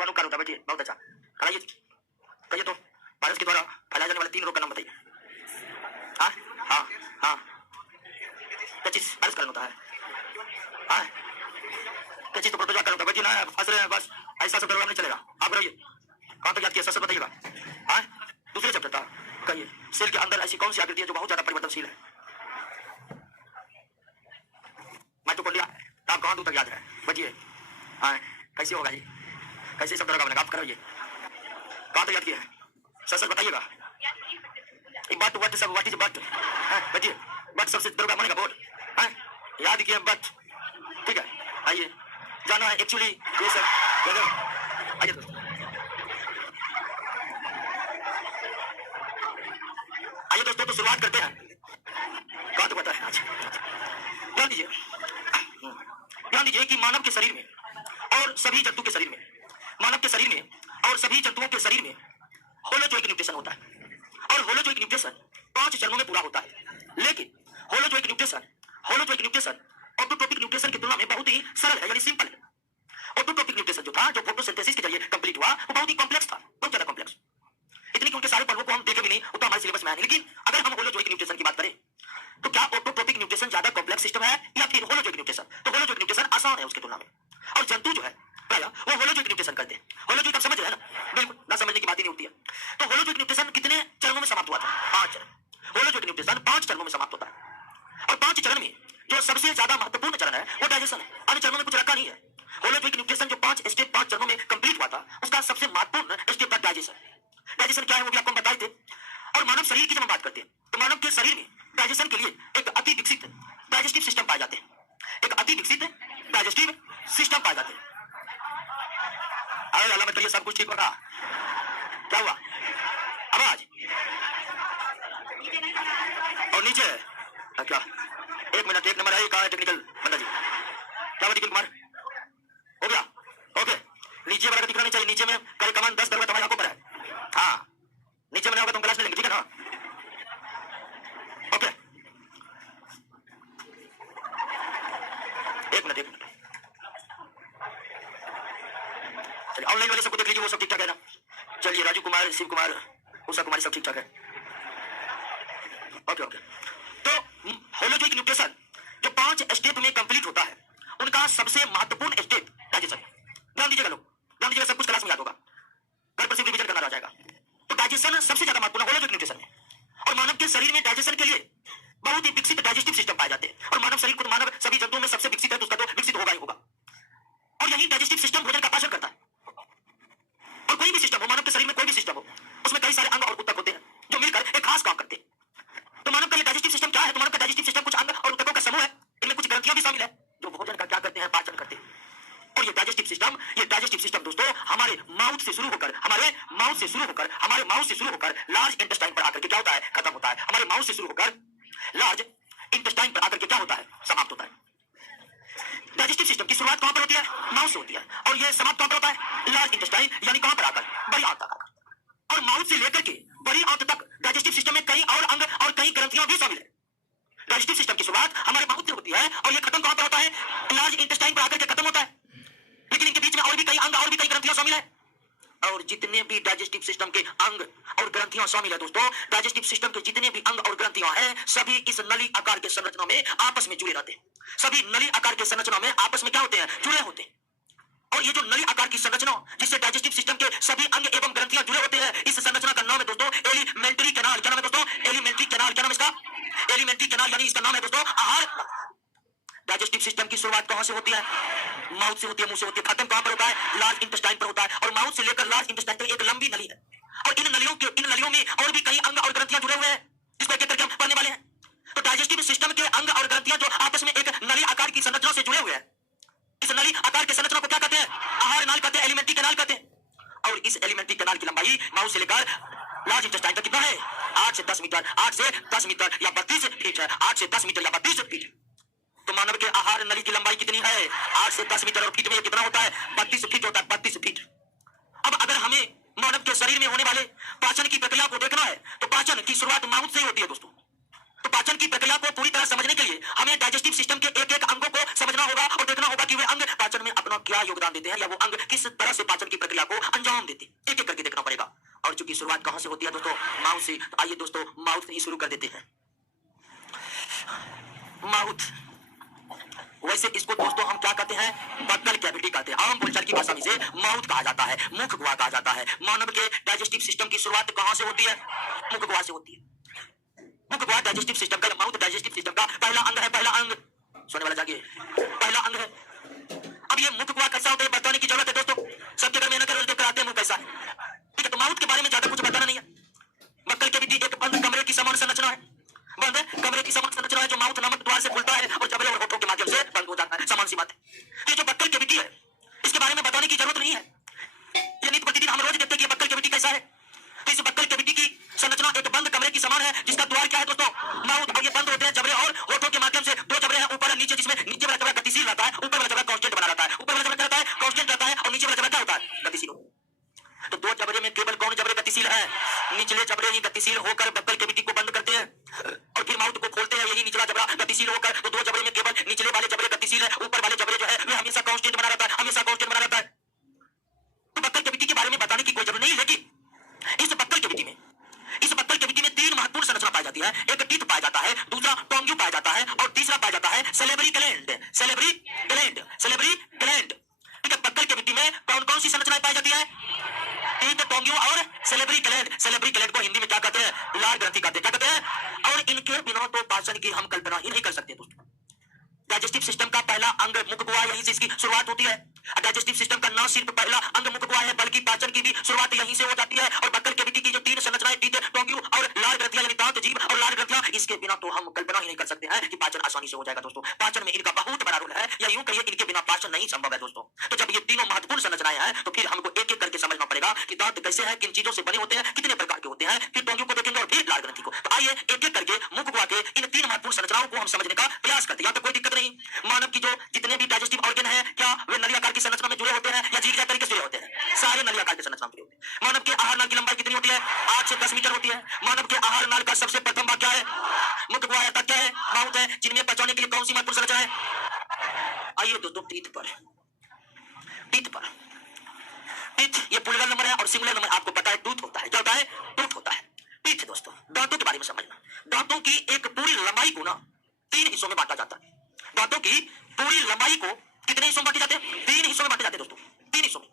जीवाणु कार्य होता है। बैठिए, बहुत अच्छा। कराइए, कहिए तो वायरस के द्वारा फैलाए जाने वाले 3 रोग का नाम बताइए। हाँ हाँ हाँ, क्या चीज वायरस कारण होता है? हाँ, क्या चीज तो प्रोटोजोआ कारण होता है। बैठिए ना, फंस रहे हैं बस, ऐसा सब नहीं चलेगा। आप रहिए, कहाँ तक याद किया, सच बताइएगा। हाँ, दूसरे चैप्टर था, कहिए सेल के अंदर ऐसी कौन सी आकृति है जो बहुत ज्यादा परिवर्तनशील है? माइटोकॉन्ड्रिया। आप कहाँ दूर तक याद है? बैठिए। हाँ, कैसे होगा जी, कैसे सब तरह का आप करोगे, कहाँ तक याद किया है? सच बताइएगा। बट वट सब व्हाट इज बट? बैठिए, बट सबसे दरोगा बनेगा बोर्ड। याद किया बट, ठीक है। आइए, जाना है एक्चुअली ये सब। आइए दोस्तों, आइए दोस्तों, तो शुरुआत करते हैं। कहाँ तक पता है आज? ध्यान दीजिए, ध्यान दीजिए कि मानव के शरीर में और सभी जंतु के शरीर में, मानव के शरीर में और सभी जंतुओं के शरीर में होलोजोइक न्यूट्रिशन होता है। और होलोजोइक न्यूट्रिशन 5 चरणों में पूरा होता है। लेकिन होलोजोइक न्यूट्रिशन ऑटोट्रोपिक न्यूट्रिशन की तुलना में बहुत ही सरल है, यानी सिंपल है। ऑटोट्रोपिक न्यूट्रिशन जो था, जो फोटोसिंथेसिस के जरिए कंप्लीट हुआ, वो बहुत ही कॉम्प्लेक्स था, बहुत ज्यादा कॉम्प्लेक्स। इतनी कि उनके सारे पहलुओं को हम देखे भी नहीं, उतना हमारे सिलेबस में है। लेकिन अगर हम होलोजोइक न्यूट्रिशन की बात करें, तो क्या ऑटोट्रोपिक न्यूट्रिशन ज्यादा कॉम्प्लेक्स सिस्टम है या फिर होलोजोइक न्यूट्रिशन? तो होलोजोइक न्यूट्रिशन आसान है उसकी तुलना में। और जंतु जो है प्राय वो होलोजोइक न्यूट्रिशन करते हैं। होलोजोइक आप समझ रहे हैं ना? बिल्कुल, ना समझने की बात ही नहीं होती है। तो होलोजोइक न्यूट्रिशन कितने चरणों में समाप्त हुआ था? 5 चरण। होलोजोइक न्यूट्रिशन 5 चरणों में समाप्त होता है। और 5 चरण में जो सबसे ज्यादा महत्वपूर्ण चरण है वो डाइजेशन है। अन्य चरणों में कुछ रखा नहीं है। होलोजोइक न्यूट्रिशन जो 5 स्टेप 5 चरणों में कंप्लीट हुआ था, उसका सबसे महत्वपूर्ण स्टेप था डाइजेशन। डाइजेशन क्या है वो भी आपको बताए थे। और मानव शरीर की जब हम बात करते हैं, तो मानव के शरीर में डाइजेशन के लिए एक अति विकसित डाइजेस्टिव सिस्टम पाए जाते हैं। एक अति विकसित डाइजेस्टिव सिस्टम पाए जाते हैं। अरे अल्लाह मतलब ये सब कुछ ठीक होगा। क्या हुआ? आवाज और नीचे क्या? एक मिनट, एक नंबर है, कहा है टेक्निकल बंदा जी? क्या हुआ निखिल कुमार? हो गया? ओके, नीचे वाला दिख रहा नहीं चाहिए। नीचे में कल कमान 10 दरवाजा तुम्हारी आंखों पर है। हाँ, नीचे में होगा तुम क्लास में लेंगे, ठीक है ना? ओके, एक मिनट। चलिए, ऑनलाइन वाले सबको देख लीजिए, वो सब ठीक ठाक है ना? चलिए, राजू कुमार, शिव कुमार, उषा कुमारी सब ठीक ठाक है। ओके। तो होलोजोइक न्यूट्रिशन जो 5 स्टेप में कंप्लीट होता है, उनका सबसे महत्वपूर्ण स्टेप डाइजेशन। ध्यान दीजिएगा लोग, ध्यान दीजिएगा, सब कुछ क्लास में याद होगा, घर पर सिर्फ रिवीजन करना रह जाएगा। तो डाइजेशन सबसे ज्यादा महत्वपूर्ण होलोजोइक न्यूट्रिशन में। और मानव के शरीर में डाइजेशन के लिए बहुत ही विकसित डाइजेस्टिव सिस्टम पाए जाते हैं। और मानव शरीर को, मानव सभी जंतुओं में सबसे विकसित है, तो उसका तो विकसित होगा ही होगा। और यही डाइजेस्टिव सिस्टम भोजन का पाचन करता है। और कोई भी सिस्टम हो, मानव के शरीर में कोई भी सिस्टम हो, उसमें कई सारे अंग और ऊतक होते हैं जो मिलकर एक खास काम करते हैं। तो मानव का ये डाइजेस्टिव सिस्टम क्या है? तो मानव का डाइजेस्टिव सिस्टम कुछ अंग और ऊतकों का समूह है। इनमें कुछ ग्रंथियां भी शामिल है जो भोजन का क्या करते हैं? पाचन करते हैं। और ये डाइजेस्टिव सिस्टम दोस्तों हमारे माउथ से शुरू होकर लार्ज इंटेस्टाइन पर आकर के क्या होता है? खत्म होता है। हमारे माउथ से शुरू होकर लार्ज इंटेस्टाइन पर आकर के क्या होता है? समाप्त होता है। डाइजेस्टिव सिस्टम की शुरुआत कहां पर होती है? माउथ से होती है। और ये समाप्त कहां पर होता है? लार्ज इंटेस्टाइन, यानी कहां पर आकर? बड़ी आंत तक आकर। और माउथ से लेकर के बड़ी आंत तक डाइजेस्टिव सिस्टम में कई और अंग और कई ग्रंथियां भी शामिल है। डाइजेस्टिव सिस्टम की शुरुआत हमारे माउथ से होती है और ये खत्म कहां पर होता है? लार्ज इंटेस्टाइन पर आकर के खत्म होता है। लेकिन इनके बीच में और भी कई अंग और भी कई ग्रंथियां शामिल है। और जितने भी डाइजेस्टिव सिस्टम के अंग और ग्रंथियां शामिल है दोस्तों, डाइजेस्टिव सिस्टम के जितने भी अंग और ग्रंथियां हैं, सभी इस नली आकार के संरचना में आपस में जुड़े रहते हैं। सभी नली आकार के संरचना में आपस में क्या होते हैं? जुड़े होते हैं। और ये जो नली आकार की संरचना जिससे डाइजेस्टिव सिस्टम के सभी अंग एवं ग्रंथियां जुड़े होते हैं, इस संरचना का नाम है दोस्तों एलिमेंट्री कैनाल। क्या नाम है दोस्तों? Alimentary canal. क्या नाम है इसका? एलिमेंट्री कैनाल, यानी इसका नाम है दोस्तों आहार। डाइजेस्टिव सिस्टम की शुरुआत कहां से होती है? माउथ से होती है, मुंह से होती है। खत्म कहां पर होता है? लार्ज इंटेस्टाइन पर होता है। और माउथ से लेकर लार्ज इंटेस्टाइन तक एक लंबी नली है। और इन नलियों में और भी कई अंग और ग्रंथियां जुड़े हुए हैं, जिसको एक एक करके हम पढ़ने वाले हैं। तो डाइजेस्टिव सिस्टम के अंग और ग्रंथियां जो आपस में एक नली आकार की संरचना से जुड़े हुए हैं, इस नली आकार के संरचना को क्या कहते हैं? आहार नाल कहते हैं, एलिमेंट्री कैनाल कहते हैं। और इस एलिमेंट्री कैनाल की लंबाई माउथ से लेकर लार्ज इंटेस्टाइन तक कितना है? 8 से 10 मीटर, 8 से 10 मीटर या 32 फीट है। 8 से 10 मीटर या 32 फीट। तो मानव के आहार नली की लंबाई कितनी है? 8 से 10 मीटर। और फीट में कितना होता है? 32 फीट होता है, 32 फीट। अब अगर हमें मानव के शरीर में होने वाले पाचन की प्रक्रिया को देखना है, तो पाचन की शुरुआत माउथ से ही होती है दोस्तों। तो पाचन की प्रक्रिया को पूरी तरह समझने के लिए हमें डाइजेस्टिव सिस्टम के एक एक अंगों को समझना होगा और देखना होगा कि वे अंग पाचन में अपना क्या योगदान देते हैं या वो अंग किस तरह से पाचन की प्रक्रिया को अंजाम देते हैं, एक एक करके देखना पड़ेगा। और चूंकि शुरुआत कहां से होती है दोस्तों, माउथ से, तो आइए दोस्तों माउथ से ही शुरू कर देते हैं। माउथ, वैसे इसको दोस्तों हम क्या कहते हैं, बक्कल कैविटी कहते हैं। आम बोलचाल की भाषा में से माउथ कहा जाता है, मुख गुहा कहा जाता है। मानव के डाइजेस्टिव सिस्टम की शुरुआत कहां से होती है, मुख गुहा से होती है। मुख गुहा डाइजेस्टिव सिस्टम का, माउथ डाइजेस्टिव सिस्टम का पहला अंग है। पहला अंग, सोने वाला जागिए, पहला अंग है। अब ये मुख गुहा कैसा होता है बताने की जरूरत है दोस्तों, सबके घर में ना रोज देख आते हैं मुंह कैसा है, ठीक है। तो माउथ के बारे में ज्यादा कुछ बताना नहीं है। बक्कल कैविटी एक बंद कमरे की समान संरचना है, बंद कमरे की समान संरचना है जो माउथ नामक द्वार से खुलता है और जबड़े और होठों के माध्यम से बंद हो जाता है, समान सी बात है। ये जो बक्कल कैविटी है इसके बारे में बताने की जरूरत नहीं है, ये नित्य प्रतिदिन हम रोज देखते हैं कि बक्कल कैविटी कैसा है। तो इस बक्कल कैविटी की संरचना एक बंद कमरे की समान है जिसका द्वार क्या है दोस्तों, माउथ। और ये बंद होते हैं जबड़े और होठों के माध्यम से। दो जबड़े हैं ऊपर और नीचे, जिसमें नीचे वाला जबड़ा गतिशील रहता है, ऊपर वाला जबड़ा कांस्टेंट बना रहता है। ऊपर वाला जबड़ा क्या रहता है, कांस्टेंट रहता है, और नीचे वाला जबड़ा क्या होता है, गतिशील। तो दो जबड़े में केवल कौन जबड़े गतिशील है, निचले जबड़े ही गतिशील होकर बक्कल कैविटी को बंद करते हैं और फिर माउथ को खोलते हैं, यही निचला जबड़ा गतिशील होकर। तो दो जबड़े में केवल निचले वाले जबड़े गतिशील है, ऊपर वाले जबड़े जो है वे हमेशा कांस्टेंट बना रहता है, हमेशा कांस्टेंट बना रहता है। तो बक्कल कैविटी के बारे में बताने की कोई जरूरत नहीं, लेकिन इस बक्कल कैविटी में तीन महत्वपूर्ण संरचना पाई जाती है। एक टीथ पाया जाता है, दूसरा टोंग्यू पाया जाता है और तीसरा पाया जाता है सेलेब्री ग्लैंड। सेलेब्री ग्लैंड, सेलेब्री ग्लैंड, ठीक है। बक्कल कैविटी में कौन कौन सी संरचनाएं पाई जाती है, टीथ, टोंग्यू और सेलेब्री ग्लैंड। सेलेब्री ग्लैंड को हिंदी में क्या कहते हैं, लार ग्रंथि कहते हैं, क्या कहते हैं। और इनके बिना तो पाचन की हम कल्पना ही नहीं कर सकते दोस्तों। डाइजेस्टिव सिस्टम का पहला अंग मुख गुहा, यहीं से इसकी शुरुआत होती है। डाइजेस्टिव सिस्टम का न सिर्फ पहला अंग मुख गुहा है बल्कि पाचन की भी शुरुआत यहीं से हो जाती है। और बक्कल कैविटी की जो तीन संरचनाएं, टीथ, टोंग्यू और लार ग्रंथियां, यानी दांत, जीभ और लार ग्रंथियां, इसके बिना तो हम कल्पना ही नहीं कर सकते हैं कि पाचन आसानी से हो जाएगा दोस्तों। पाचन में इनका बहुत बड़ा रोल है, या यूं कहिए इनके बिना पाचन नहीं संभव है दोस्तों। तो जब ये तीनों महत्वपूर्ण संरचनाएं हैं तो फिर हमको एक एक करके समझना पड़ेगा कि दांत कैसे है, किन चीजों से बने होते हैं, कितने प्रकार के होते हैं। फिर टोंग्यू को देखेंगे और फिर लार ग्रंथि को। तो आइए एक एक करके मुख गुहा के इन तीन महत्वपूर्ण संरचनाओं को हम समझने का प्रयास करते हैं। यहाँ पे कोई दिक्कत नहीं। मानव की जो जितने भी डाइजेस्टिव ऑर्गन है, क्या वे नलियाकार की संरचना में जुड़े होते हैं या झिझक तरीके से जुड़े होते हैं, सारे नलियाकार की संरचना में जुड़े होते हैं। मानव के आहार नाल की लंबाई कितनी होती है, 8 से 10 मीटर होती है। मानव के आहार नाल का सबसे प्रथम भाग क्या है, मुख गुहा या क्या है, माउथ है। जिनमें पचने के लिए कौन सी महत्वपूर्ण संरचना है, आइए दोस्तों टीथ पर। टीथ ये प्लूरल नंबर है और सिंगुलर नंबर आपको पता है टूथ होता है। क्या होता है, टूथ होता है। टीथ दोस्तों, दांतों के बारे में समझना। दांतों की एक पूरी लंबाई को ना 3 हिस्सों में बांटा जाता है। दांतों की पूरी लंबाई को कितने हिस्सों में बांटे जाते हैं, 3 हिस्सों में बांटे जाते हैं दोस्तों, 3 हिस्सों में।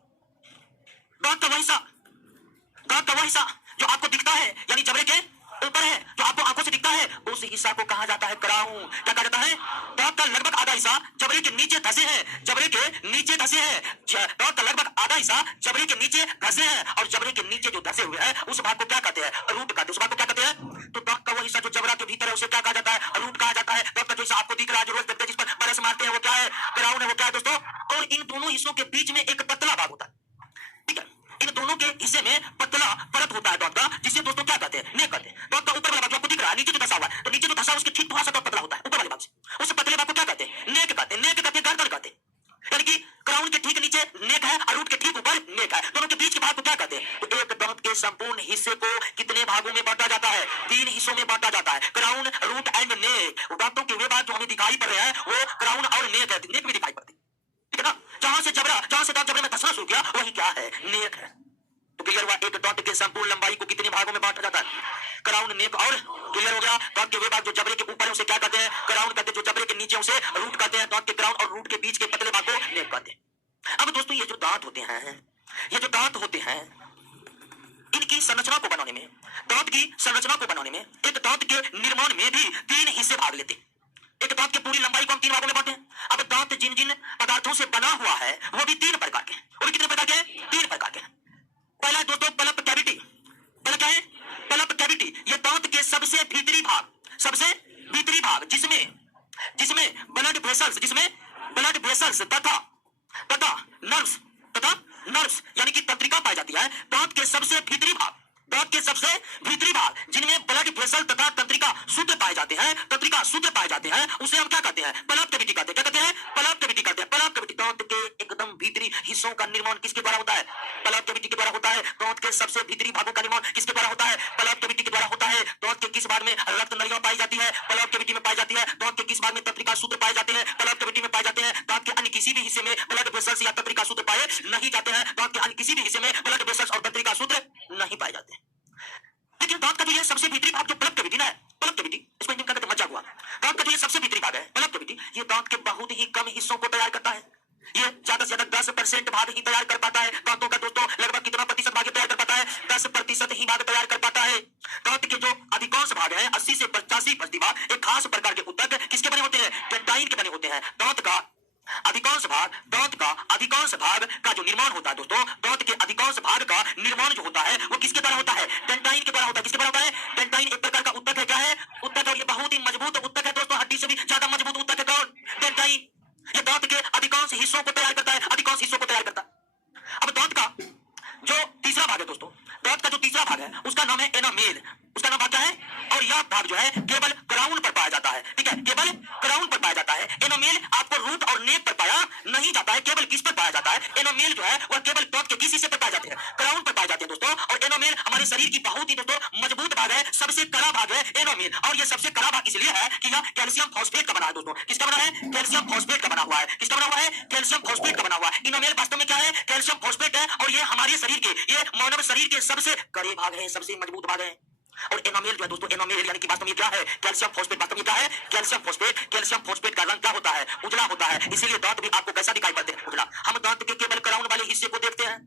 दांत का वह हिस्सा जो आपको दिखता है, यानी जबड़े के ऊपर है, जो आपको आंखों से दिखता है, उस हिस्सा को कहा जाता है क्राउन। क्या कहा जाता है, दांत का लगभग आधा हिस्सा जबड़े के नीचे धंसे हैं, जबड़े के नीचे धंसे हैं। दांत का लगभग आधा हिस्सा जबड़े के नीचे धंसे हैं, और जबड़े के नीचे जो धंसे हुए हैं उस भाग को क्या कहते हैं, रूट कहते हैं। उस भाग को क्या कहते हैं, तो दांत का वो हिस्सा जो जबड़ा के भीतर है उसे क्या कहा जाता है, रूट कहा जाता है। दांत का जो हिस्सा आपको दिख रहा है, जो रोज देखते हैं, जिस पर बरस मारते हैं, वो क्या है, क्राउन है, वो क्या है दोस्तों। और इन दोनों हिस्सों के बीच में एक पतला भाग होता है, ठीक है। इन दोनों के हिस्से में पतला परत होता है दांत का, जिसे दोस्तों क्या कहते हैं, नेक कहते हैं। दांत का ऊपर वाला भाग आपको दिख रहा है, नीचे जो धंसा हुआ है, तो नीचे जो धंसा उसके ठीक थोड़ा सा पतला होता है ऊपर वाले भाग से। उस पतले भाग को क्या कहते हैं, नेक कहते हैं। नेक कहते हैं, गर्दन कहते हैं। यानी कि क्राउन के ठीक नीचे नेक है और रूट के ठीक ऊपर नेक है। दोनों के बीच के भाग को क्या कहते हैं, तो एक दांत के संपूर्ण हिस्से को कितने भागों में बांटा जाता है, 3 हिस्सों में बांटा जाता है, क्राउन, रूट एंड नेक। दांतों के वे भाग जो हमें दिखाई पड़ रहे हैं वो क्राउन और नेक है, नेक भी दिखाई पड़ती है, ठीक है ना। जहां से दांत जबड़े में धंसना शुरू किया वही क्या है, नेक है। तो क्लियर हुआ, एक दांत के संपूर्ण लंबाई को कितने भागों में बांटा जाता है, क्राउन, नेक और क्लियर हो गया। दांत के वे भाग जो जबड़े के ऊपर है उसे क्या कहते हैं, क्राउन कहते हैं। जो जबड़े के नीचे उसे रूट कहते हैं। दांत के क्राउन और रूट के बीच के पतले भाग को नेक कहते हैं। अब दोस्तों ये जो दांत होते हैं, इनकी संरचना को बनाने में, दांत की संरचना को बनाने में, एक दांत के निर्माण में भी 3 हिस्से भाग लेते हैं। एक दांत की पूरी लंबाई को हम 3 भागों में बांटे हैं। अब दांत जिन जिन पदार्थों से बना हुआ है वो भी 3 प्रकार के हैं। वो भी कितने प्रकार के हैं, 3 प्रकार के हैं। पहला दोस्तों पल्प कैविटी। पहला क्या है, पल्प कैविटी। ये दांत के सबसे भीतरी भाग जिसमें ब्लड वेसल्स तथा नर्व्स यानी कि तंत्रिका पाई जाती है। दांत के सबसे भीतरी भाग दांत के सबसे भीतरी भाग जिनमें ब्लड वेसल तथा तंत्रिका सूत्र पाए जाते हैं, तंत्रिका सूत्र पाए जाते हैं, उसे हम क्या कहते हैं? पल्प कैविटी कहते हैं। क्या कहते हैं? पल्प कैविटी कहते हैं। पल्प कैविटी दांत के एकदम भीतरी हिस्सों का निर्माण किसके द्वारा होता है? पल्प कैविटी के द्वारा होता है। दांत के सबसे भीतरी भागों का निर्माण किसके द्वारा होता है? पल्प कैविटी के द्वारा होता है। दांत के किस भाग में रक्त नलियां पाई जाती है? पल्प कैविटी में पाई जाती है। दांत के किस भाग में तंत्रिका सूत्र पाए जाते हैं? पल्प कैविटी में पाए जाते हैं। दांत के अन्य किसी भी हिस्से में ब्लड वेसल्स या तंत्रिका सूत्र पाए नहीं जाते हैं। दांत के अन्य किसी भी हिस्से में ब्लड वेसल्स और तंत्रिका सूत्र नहीं पाए जाते। लेकिन दांत का जो ये सबसे भीतरी भाग जो पल्प कैविटी ना है, पल्प कैविटी, इसको इंजन कहते हैं मज्जा हुआ। दांत का जो ये सबसे भीतरी भाग है पल्प कैविटी, ये दांत के बहुत ही कम हिस्सों को तैयार करता है। ये ज्यादा से ज्यादा 10% भाग ही तैयार कर पाता है। दांतों का दोस्तों लगभग कितना प्रतिशत भाग तैयार कर पाता है? 10% ही भाग तैयार कर पाता है। दांत के जो अधिकांश भाग हैं 80 से 85% भाग एक खास प्रकार के उत्तक किसके बने होते हैं? डेंटाइन के बने होते हैं। दांत का अधिकांश भाग का जो निर्माण होता है दोस्तों, दांत के अधिकांश भाग का निर्माण जो होता है वो किसके द्वारा होता है? डेंटाइन के द्वारा होता है। किसके द्वारा होता है? डेंटाइन एक प्रकार का उत्तक है। क्या है? उत्तक। और ये बहुत ही मजबूत उत्तक है दोस्तों, हड्डी से भी ज्यादा मजबूत उत्तक है। कौन? डेंटाइन। ये दांत के अधिकांश हिस्सों को तैयार करता है, अधिकांश हिस्सों को तैयार करता है। अब दांत का जो तीसरा भाग है दोस्तों, दांत का जो तीसरा भाग है उसका नाम है एनामेल। उसका नाम क्या है? और यह भाग जो है केवल क्राउन पर पाया जाता है। ठीक है, केवल क्राउन पर पाया जाता है। एनामेल आपको रूट और नेक पर पाया नहीं जाता है। केवल किस पर पाया जाता है? एनामेल जो है वह केवल दांत के किस हिस्से पर पाए जाते हैं? क्राउन पर पाए जाते हैं दोस्तों। और एनामेल हमारे शरीर की बहुत ही दोस्तों मजबूत भाग है, सबसे कड़ा भाग है एनामेल। और यह सबसे कड़ा भाग इसलिए है कि यह कैल्शियम फॉस्फेट का बना है दोस्तों। किसका बना है? कैल्शियम फॉस्फेट का बना हुआ है। किसका बना हुआ है? कैल्शियम फॉस्फेट का बना हुआ है। एनामेल वास्तव में क्या है? कैल्शियम फॉस्फेट है। और ये हमारे शरीर के, ये मानव शरीर के सबसे कड़े भाग है, सबसे मजबूत भाग है। और एनामेल जो है दोस्तों, एनामेल यानी कि वास्तव में क्या है? Calcium phosphate. वास्तव में क्या है? Calcium phosphate. कैल्शियम फॉस्फेट का रंग क्या होता है? उजला होता है। इसीलिए दांत भी आपको कैसा दिखाई पड़ते हैं? उजला। हम दांत के केवल क्राउन वाले हिस्से को देखते हैं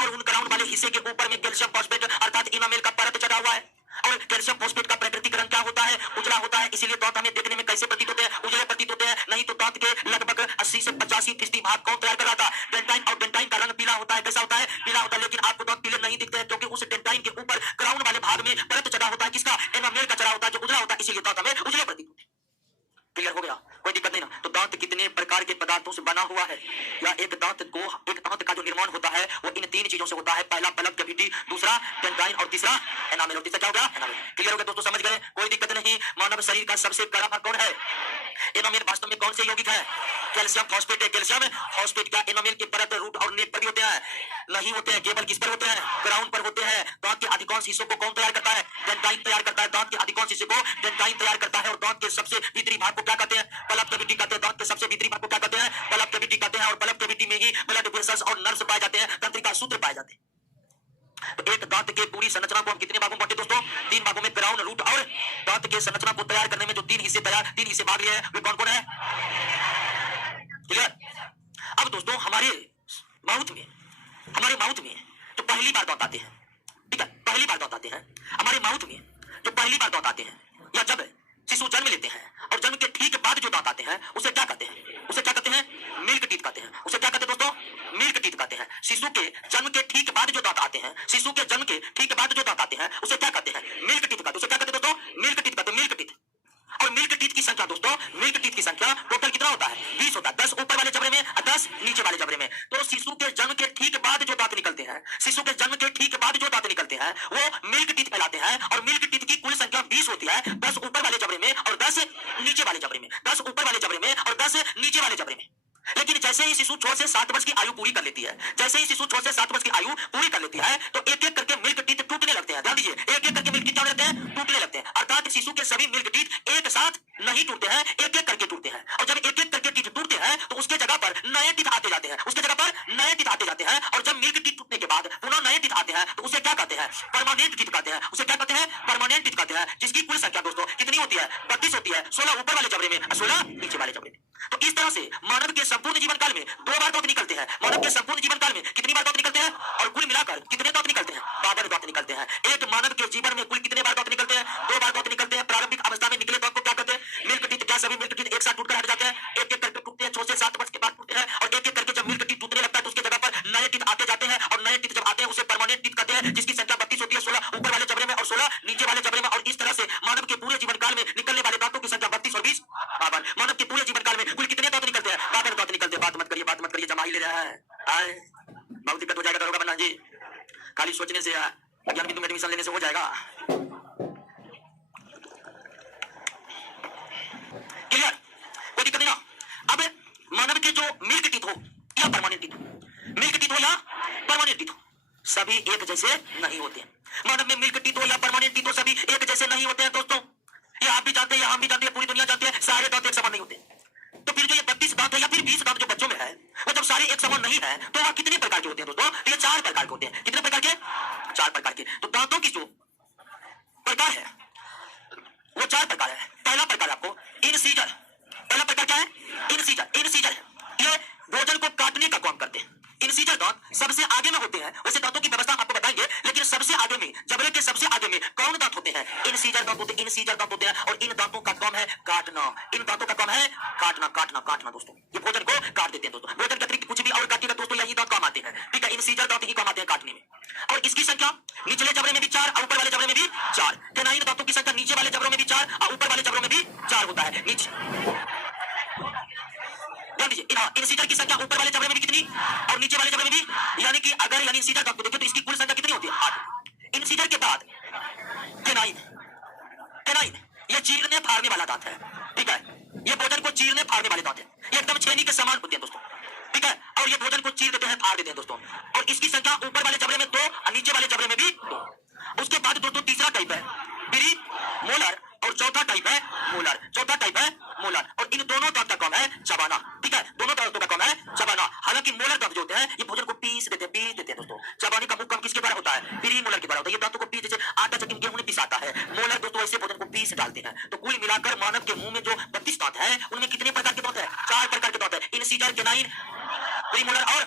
और उन क्राउन वाले हिस्से के ऊपर में कैल्शियम फॉस्फेट अर्थात एनामेल का परत चढ़ा हुआ है। और कैल्शियम फॉस्फेट का प्राकृतिक रंग क्या होता है? उजला होता है। इसीलिए दांत हमें देखने में कैसे प्रतीत होते हैं? उजले प्रतीत होते हैं। नहीं तो दांत के लगभग 80 से 85% भाग कौन तैयार कर रहा था? डेंटाइन। और डेंटाइन का रंग पीला होता है। कैसा होता है? पीला होता है। लेकिन आपको दांत पीले नहीं दिखते हैं क्योंकि उस डेंटाइन के ऊपर क्राउन वाले भाग में परत चढ़ा होता है। किसका? एनामेल का चढ़ा होता है, जो उजला होता है। इसीलिए दांत हमें उजले प्रतीत होते हैं। क्लियर हो गया? कोई दिक्कत नहीं ना? तो दांत कितने प्रकार के पदार्थों से बना हुआ है? या एक दांत का जो निर्माण होता है वो इन 3 चीजों से होता है। पहला पल्प कैविटी, दूसरा डेंटाइन और तीसरा एनामेल। और तीसरा क्या हो गया? एनामेल। क्लियर हो गया दोस्तों? समझ गए? कोई दिक्कत नहीं। मानव शरीर का सबसे कड़ा भाग कौन है? एनामेल। वास्तव में कौन से यौगिक है? कैल्शियम फॉस्फेट है। कैल्शियम फॉस्फेट का एनामेल के परत रूट और नेक पर भी होते हैं? नहीं होते हैं। केवल किस पर होते हैं? क्राउन पर होते हैं। दांत के अधिकांश हिस्सों को कौन तैयार करता है? डेंटाइन तैयार करता है। दांत के अधिकांश हिस्से को डेंटाइन तैयार करता है। और दांत के सबसे भीतरी भाग को क्या कहते हैं? पल्प कैविटी कहते हैं। दांत के सबसे भीतरी भाग को क्या कहते हैं? पल्प कैविटी कहते हैं। और पल्प कैविटी में ही ब्लड वेसल्स और नर्व्स पाए जाते हैं, तंत्रिका सूत्र पाए जाते हैं। तो एक दांत के पूरी संरचना को हम कितने भागों में बांटे दोस्तों? 3 भागों में। क्राउन, रूट और दांत के संरचना को तैयार करने में जो 3 हिस्से भाग लिए हैं वे कौन कौन है? क्लियर? अब दोस्तों हमारे माउथ में जो पहली बार दांत आते हैं, ठीक है, पहली बार दांत आते हैं हमारे माउथ में, जो पहली बार दांत आते हैं या जब शिशु जन्म लेते हैं और जन्म के ठीक बाद जो दांत आते हैं उसे क्या कहते हैं? उसे क्या कहते हैं? मिल्क टीथ कहते हैं। उसे क्या कहते हैं दोस्तों? मिल्क टीथ कहते हैं। शिशु के जन्म के ठीक बाद जो दांत आते हैं, शिशु के जन्म के ठीक बाद जो दांत आते हैं उसे क्या कहते हैं? मिल्क टीथ कहते हैं। उसे क्या कहते हैं दोस्तों? मिल्क टीथ कहते हैं। Milk teeth. और मिल्क टीथ की संख्या दोस्तों, मिल्क टीथ की संख्या टोटल कितना होता है? 20 होता है। 10 ऊपर वाले जबड़े में और 10 नीचे वाले जबड़े में। तो शिशु के जन्म के ठीक बाद जो दांत निकलते हैं, शिशु के जन्म के ठीक बाद जो दांत निकलते हैं वो मिल्क टीथ कहलाते हैं। और मिल्क टीथ की कुल संख्या 20 होती है। 10 ऊपर वाले जबड़े में और 10 नीचे वाले जबड़े में। 10 ऊपर वाले जबड़े में और 10 नीचे वाले जबड़े में। लेकिन जैसे ही शिशु 6 से 7 वर्ष की आयु पूरी कर लेती है, जैसे ही शिशु 6 से 7 वर्ष की आयु पूरी कर लेती है तो एक एक करके मिल्क टीथ टूटने लगते हैं। ध्यान दीजिए, एक एक करके मिल्क टीथ क्या होने लगते हैं? टूटने लगते हैं। अर्थात शिशु के सभी मिल्क टीथ एक साथ नहीं टूटते हैं, एक एक करके टूटते हैं। और जब एक एक करके टीथ टूटते हैं तो उसके जगह पर नए टीथ आते जाते हैं। उसके जगह पर नए टीथ आते जाते हैं। और जब मिल्क टीथ टूटने के बाद पुनः नए टीथ आते हैं तो उसे क्या कहते हैं? परमानेंट टीथ कहते हैं। उसे क्या कहते हैं? परमानेंट टीथ कहते हैं। जिसकी कुल संख्या दोस्तों कितनी होती है? 32 होती है। 16 ऊपर वाले जबड़े में और 16 नीचे वाले जबड़े में। तो इस तरह से मानव के संपूर्ण जीवन काल में 2 बार दांत निकलते हैं। मानव के संपूर्ण जीवन काल में कितनी बार दांत निकलते हैं? और कुल मिलाकर कितने दांत निकलते हैं? 52 दांत निकलते हैं। एक मानव के जीवन में कुल कितने बार दांत निकलते हैं? 2 बार दांत निकलते हैं। प्रारंभिक अवस्था में निकले दांत को क्या कहते हैं? Milk teeth. क्या सभी मिल्क टीथ एक साथ टूटकर हट जाते हैं? एक एक करके टूटते हैं। 6 से 7 वर्ष के बाद टूटते हैं। और एक एक करके जब मिल्क टीथ टूटने लगता है तो उसके जगह पर नए टीथ आते जाते हैं। और नए टीथ जब आते हैं उसे परमानेंट टीथ कहते हैं। जिसकी संख्या 32 होती है। 16 ऊपर वाले जबड़े में और 16 नीचे वाले जबड़े में। और इस तरह से मानव के पूरे जीवन काल में निकलने वाले दांतों की संख्या 32 और 20 52। मानव के पूरे जीवन काल में कुल कितने दांत निकलते हैं? 52 दांत निकलते हैं। बात मत करिए, जमा ही ले रहा है। बहुत दिक्कत हो जाएगा दरोगा बनना जी, खाली सोचने से ज्ञान बिंदु में एडमिशन लेने से हो जाएगा। क्लियर? कोई दिक्कत नहीं ना। अब मानव के जो मिल्क टीथ हो या परमानेंट टीथ, मिल्क टीथ हो या परमानेंट टीथ, सभी एक जैसे नहीं होते। मानव में मिल्क टीथ हो या परमानेंट टीथ हो, सभी एक जैसे नहीं होते हैं दोस्तों। ये आप भी जानते हैं, हम भी जानते हैं, पूरी दुनिया जानती है, सारे दांत एक समान नहीं होते। तो फिर जो ये 32 दांत है या फिर 20 दांत जो बच्चों में है, वो जब सारे एक समान नहीं है तो वह कितने प्रकार के होते हैं दोस्तों? ये 4 प्रकार के होते हैं। कितने प्रकार के? 4 प्रकार के। तो दांतों की जो प्रकार है वो 4 प्रकार है। पहला प्रकार आपको इनसीजर। पहला प्रकार क्या है? इनसीजर। इनसीजर ये भोजन को काटने का काम करते हैं। इनसीजर दांत सबसे आगे में होते हैं। वैसे दांतों की व्यवस्था आपको बताएंगे, लेकिन सबसे आगे में, जबड़े के सबसे आगे में कौन दांत होते हैं? इनसीजर दांत होते हैं। इनसीजर दांत होते हैं और इन दांतों का काम है काटना। इन दांतों का काम है काटना, काटना, काटना दोस्तों। ये भोजन को काट देते हैं दोस्तों। भोजन के अतिरिक्त कुछ भी और काटिएगा दोस्तों, यही दांत काम आते हैं। ठीक है, इनसीजर दांत ही काम आते हैं काटने में। और इसकी संख्या निचले जबड़े में भी 4 और ऊपर वाले जबड़े में भी 4। कैनाइन दांतों की संख्या नीचे वाले जबड़ों में भी 4 और ऊपर वाले जबड़ों में भी 4 होता है। नीचे इनसीजर की संख्या ऊपर वाले जबड़े में भी कितनी और नीचे वाले जबड़े में भी, यानी कि अगर यानी इनसीजर दांत को देखें तो इसकी कुल संख्या कितनी होती है? 8। इनसीजर के बाद कैनाइन। कैनाइन ये चीरने फाड़ने वाला दांत है। ठीक है, ये भोजन को चीरने फाड़ने वाले दांत है। ये एकदम छेनी के समान होते हैं दोस्तों। ठीक है, और ये भोजन को चीर देते हैं, फाड़ देते हैं दोस्तों। और इसकी संख्या ऊपर वाले जबड़े में 2 और नीचे वाले जबड़े में भी 2। उसके बाद दोस्तों तीसरा टाइप है बिरी मोलर और चौथा टाइप है मोलर। चौथा टाइप है मोलर और इन दोनों दांत का काम है चबाना। ठीक है, दोनों दांतों का काम है चबाना। हालांकि मोलर दांत जो होते हैं ये भोजन को पीस देते हैं दोस्तों। चबाने का मुख्य काम किसके द्वारा होता है? बिरी मोलर के द्वारा होता है। ये दांतों को पीस, जैसे आटा चक्की में गेहूं में पिसाता है, मोलर दोस्तों ऐसे भोजन को पीस डालते हैं। तो कुल मिलाकर मानव के मुंह में जो 32 दांत है उनमें कितने प्रकार के दांत है? 4 प्रकार के दांत है। इनसीजर, कैनाइन, प्रीमोलर और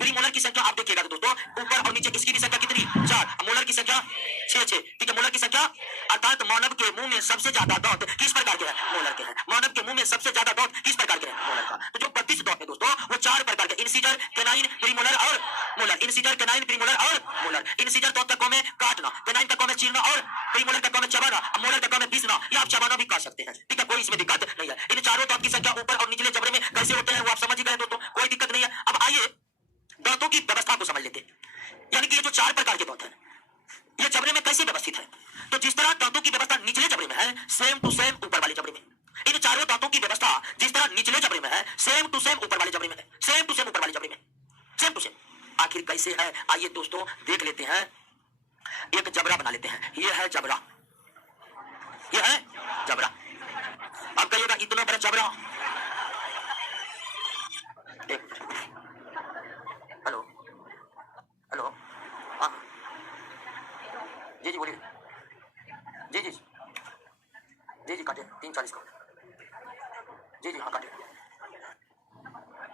प्रीमोलर की संख्या आप देखिएगा दोस्तों, ऊपर और नीचे इसकी भी संख्या कितनी? 4। मोलर की संख्या 6। ठीक है, मोलर की संख्या, अर्थात मानव के मुंह में सबसे ज्यादा दांत किस प्रकार के हैं? मोलर के हैं। मानव के मुंह में सबसे ज्यादा दांत किस प्रकार के हैं? मोलर का। तो जो 32 दांत है दोस्तों वो 4 प्रकार के, इनसीजर, कैनाइन, प्रीमोलर और मोलर। इनसीजर, कैनाइन, प्रीमोलर और मोलर। इनसीजर दांत का काम है काटना, कैनाइन का काम है चीरना और प्रीमोलर का काम है चबाना, मोलर का काम है पीसना। या आप चबाना भी काट सकते हैं। ठीक है, कोई इसमें दिक्कत नहीं है। इन चारों दांत की संख्या ऊपर और निचले जबड़े में कैसे होते हैं वो आप समझ ही गए दोस्तों, कोई दिक्कत नहीं है। अब आइए दांतों की व्यवस्था को समझ लेते हैं। यानी कि ये जो 4 प्रकार के दांत हैं ये जबड़े में कैसे व्यवस्थित है? तो जिस तरह दांतों की व्यवस्था निचले जबड़े में है, सेम टू सेम ऊपर वाले जबड़े में। इन चारों दांतों की व्यवस्था जिस तरह निचले जबड़े में है, सेम टू सेम ऊपर वाले जबड़े में है। सेम टू सेम ऊपर वाले जबड़े में, सेम टू सेम। आखिर कैसे है आइए दोस्तों देख लेते हैं। एक जबड़ा बना लेते हैं। ये है जबड़ा, ये है जबड़ा। अब कहिएगा इतना बड़ा जबड़ा, हेलो हेलो, हाँ जी बोलिए। जी काटे 3:40 का। जी हाँ काटे।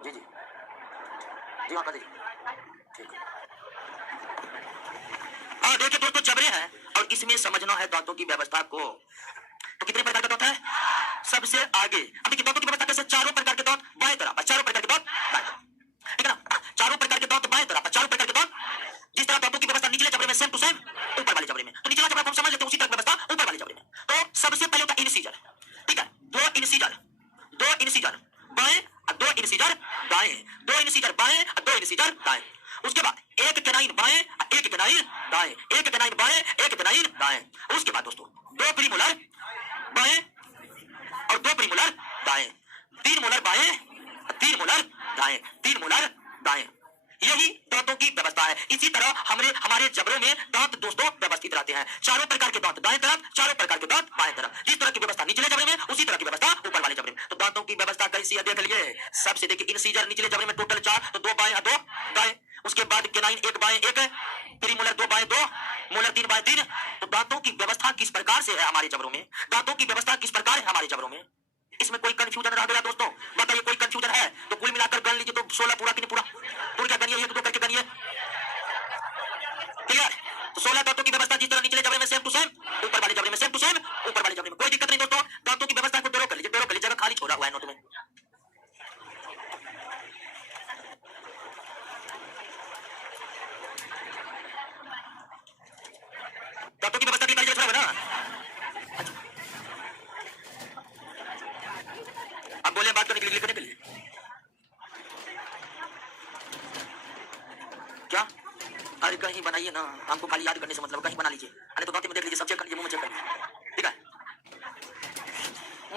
जी हाँ काटे। ठीक है। हाँ देखिए दोस्तों जबड़े हैं और इसमें समझना है दांतों की व्यवस्था को। तो कितने प्रकार के दांत है? सबसे आगे अब देखिए दांतों की व्यवस्था कैसे? 4 प्रकार के दांत बाएं तरफ, 4 प्रकार के दांत दाएं तरफ। ठीक है ना, 4 प्रकार के दांत बाएं तरफ, 4 प्रकार के दांत। जिस तरह दांतों की व्यवस्था निचले जबड़े में सेम टू सेम ऊपर वाले जबड़े में, तो निचला जबड़ा को हम समझ लेते हैं, उसी तरह व्यवस्था ऊपर वाले जबड़े में। तो सबसे पहले होता है इनसीजर। ठीक है, 2 इनसीजर बाएं और 2 इनसीजर दाएं, 2 इनसीजर बाएं और 2 इनसीजर दाएं। उसके बाद एक कैनाइन बाएं और एक कैनाइन दाएं, एक कैनाइन बाएं एक कैनाइन दाएं। उसके बाद दोस्तों 2 प्रीमोलर बाएं और 2 प्रीमोलर दाएं, 3 मोलर बाएं और 3 मोलर दाएं, 3 मोलर दाएं। यही दांतों की व्यवस्था है। इसी तरह हमारे जबड़ों में दांत दोस्तों व्यवस्थित रहते हैं। 4 प्रकार के दांत दाएं तरफ, 4 प्रकार के दांत बाएं तरफ। जिस तरह की व्यवस्था निचले जबड़े में उसी तरह की व्यवस्था ऊपर वाले जबड़े में। तो दांतों की व्यवस्था कैसी है देख लिए। सबसे देखिए इनसीजर निचले जबड़े में टोटल 4, तो 2 बाएं और 2 दाएं। उसके बाद कैनाइन 1 बाएं 1, प्रीमोलर 2 बाएं 2, मोलर 3 बाएं 3। तो दांतों की व्यवस्था किस प्रकार से है हमारे जबड़ों में? दांतों की व्यवस्था किस प्रकार है हमारे जबड़ों में? इसमें कोई कंफ्यूजन रह गया दोस्तों? बताइए कोई कंफ्यूजन है तो कुल मिलाकर गण लीजिए। तो 16 पूरा कि नहीं पूरा? पूरा गणिए, 1 2 करके गणिए। क्लियर? तो 16 दांतों की व्यवस्था जिस तरह निचले जबड़े में सेम टू सेम, ऊपर वाले जबड़े में सेम टू सेम, ऊपर वाले जबड़े में कोई दिक्कत नहीं दोस्तों। दांतों की व्यवस्था को दोनों कर लीजिए, जगह खाली छोड़ा हुआ है नोट में। दांतों की व्यवस्था के लिए ना। कहीं बनाइए ना, हमको खाली याद करने से मतलब, कहीं बना लीजिए, अरे तो दांत में देख लीजिए, सब चेक कर लीजिए, मुंह में चेक कर लीजिए, ठीक है।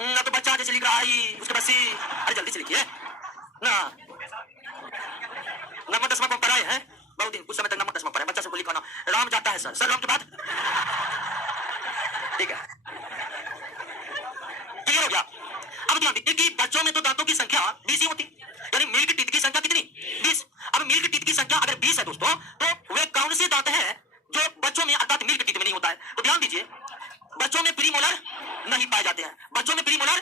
ना तो बच्चा जैसे लिख रहा है उसके बाद सी, अरे जल्दी से लिखिए ना। नमक दसवां को पढ़ाए हैं बहुत दिन, कुछ समय तक नमक दसवां पढ़ाए, बच्चा सबको लिखाना। राम जाता है सर, सर राम के बाद, ठीक है, क्लियर हो गया। अब ध्यान दीजिए कि बच्चों में तो दांतों की संख्या 20 ही होती, यानी मिल्क टीथ की संख्या कितनी, 20। अब मिल्क टीथ की संख्या अगर 20 है दोस्तों, तो वे कौन से दांत हैं जो बच्चों में अर्थात मिल्क टीथ में नहीं होता है। तो ध्यान दीजिए, बच्चों में प्री मोलर नहीं पाए जाते हैं, बच्चों में प्री मोलर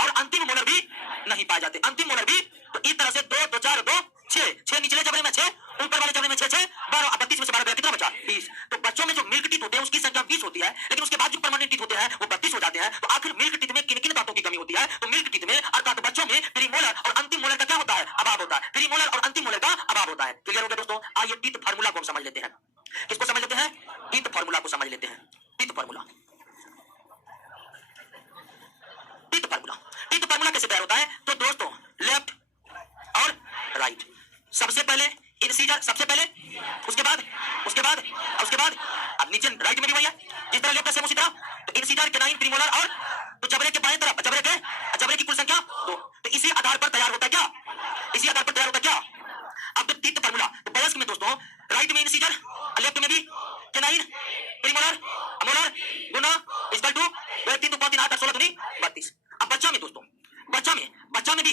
और अंतिम मोलर भी नहीं पाए जाते, अंतिम मोलर भी। तो इस तरह से 2 2 4 2 6, 6 निचले जबड़े में 6, ऊपर वाले जबड़े में 6 6 12, 32 में से 12 गया, कितना बचा 20। तो बच्चों में जो मिल्क टीथ होते हैं उसकी संख्या 20 होती है, लेकिन उसके बाद जो परमानेंट टीथ होते हैं वो 32 हो जाते हैं। तो आखिर मिल्क टीथ में किन किन दांतों की कमी होती है, तो मिल्क टीथ में अर्थात बच्चों में प्री मोलर और अंतिम मोलर का क्या होता है, अभाव होता है, प्री मोलर और अंतिम मोलर का अभाव होता है। क्लियर हो गया दोस्तों। आइए टीथ फार्मूला को हम समझ लेते हैं। किसको समझ लेते हैं, टीथ फार्मूला को समझ लेते हैं। Teeth formula, teeth formula, teeth formula कैसे तैयार होता है, तो दोस्तों लेफ्ट और राइट, सबसे पहले इंसीजर, सबसे पहले, उसके बाद उसके बाद अब नीचे राइट में भी वही है, जिस तरह लेफ्ट से उसी तरह। तो इंसीजर, कैनाइन, प्रीमोलर और तो जबड़े के बाएं तरफ, जबड़े की कुल संख्या 2। तो इसी आधार पर तैयार होता है क्या, इसी आधार पर तैयार होता है क्या। अब टीथ फार्मूला, तो वयस्क में दोस्तों राइट में इंसीजर, लेफ्ट में भी कैनाइन, प्रीमोलर, मोलर गुना इक्वल टू 3 2 5 3 8 16 दूनी 32। अब बच्चा में दोस्तों, बच्चा में भी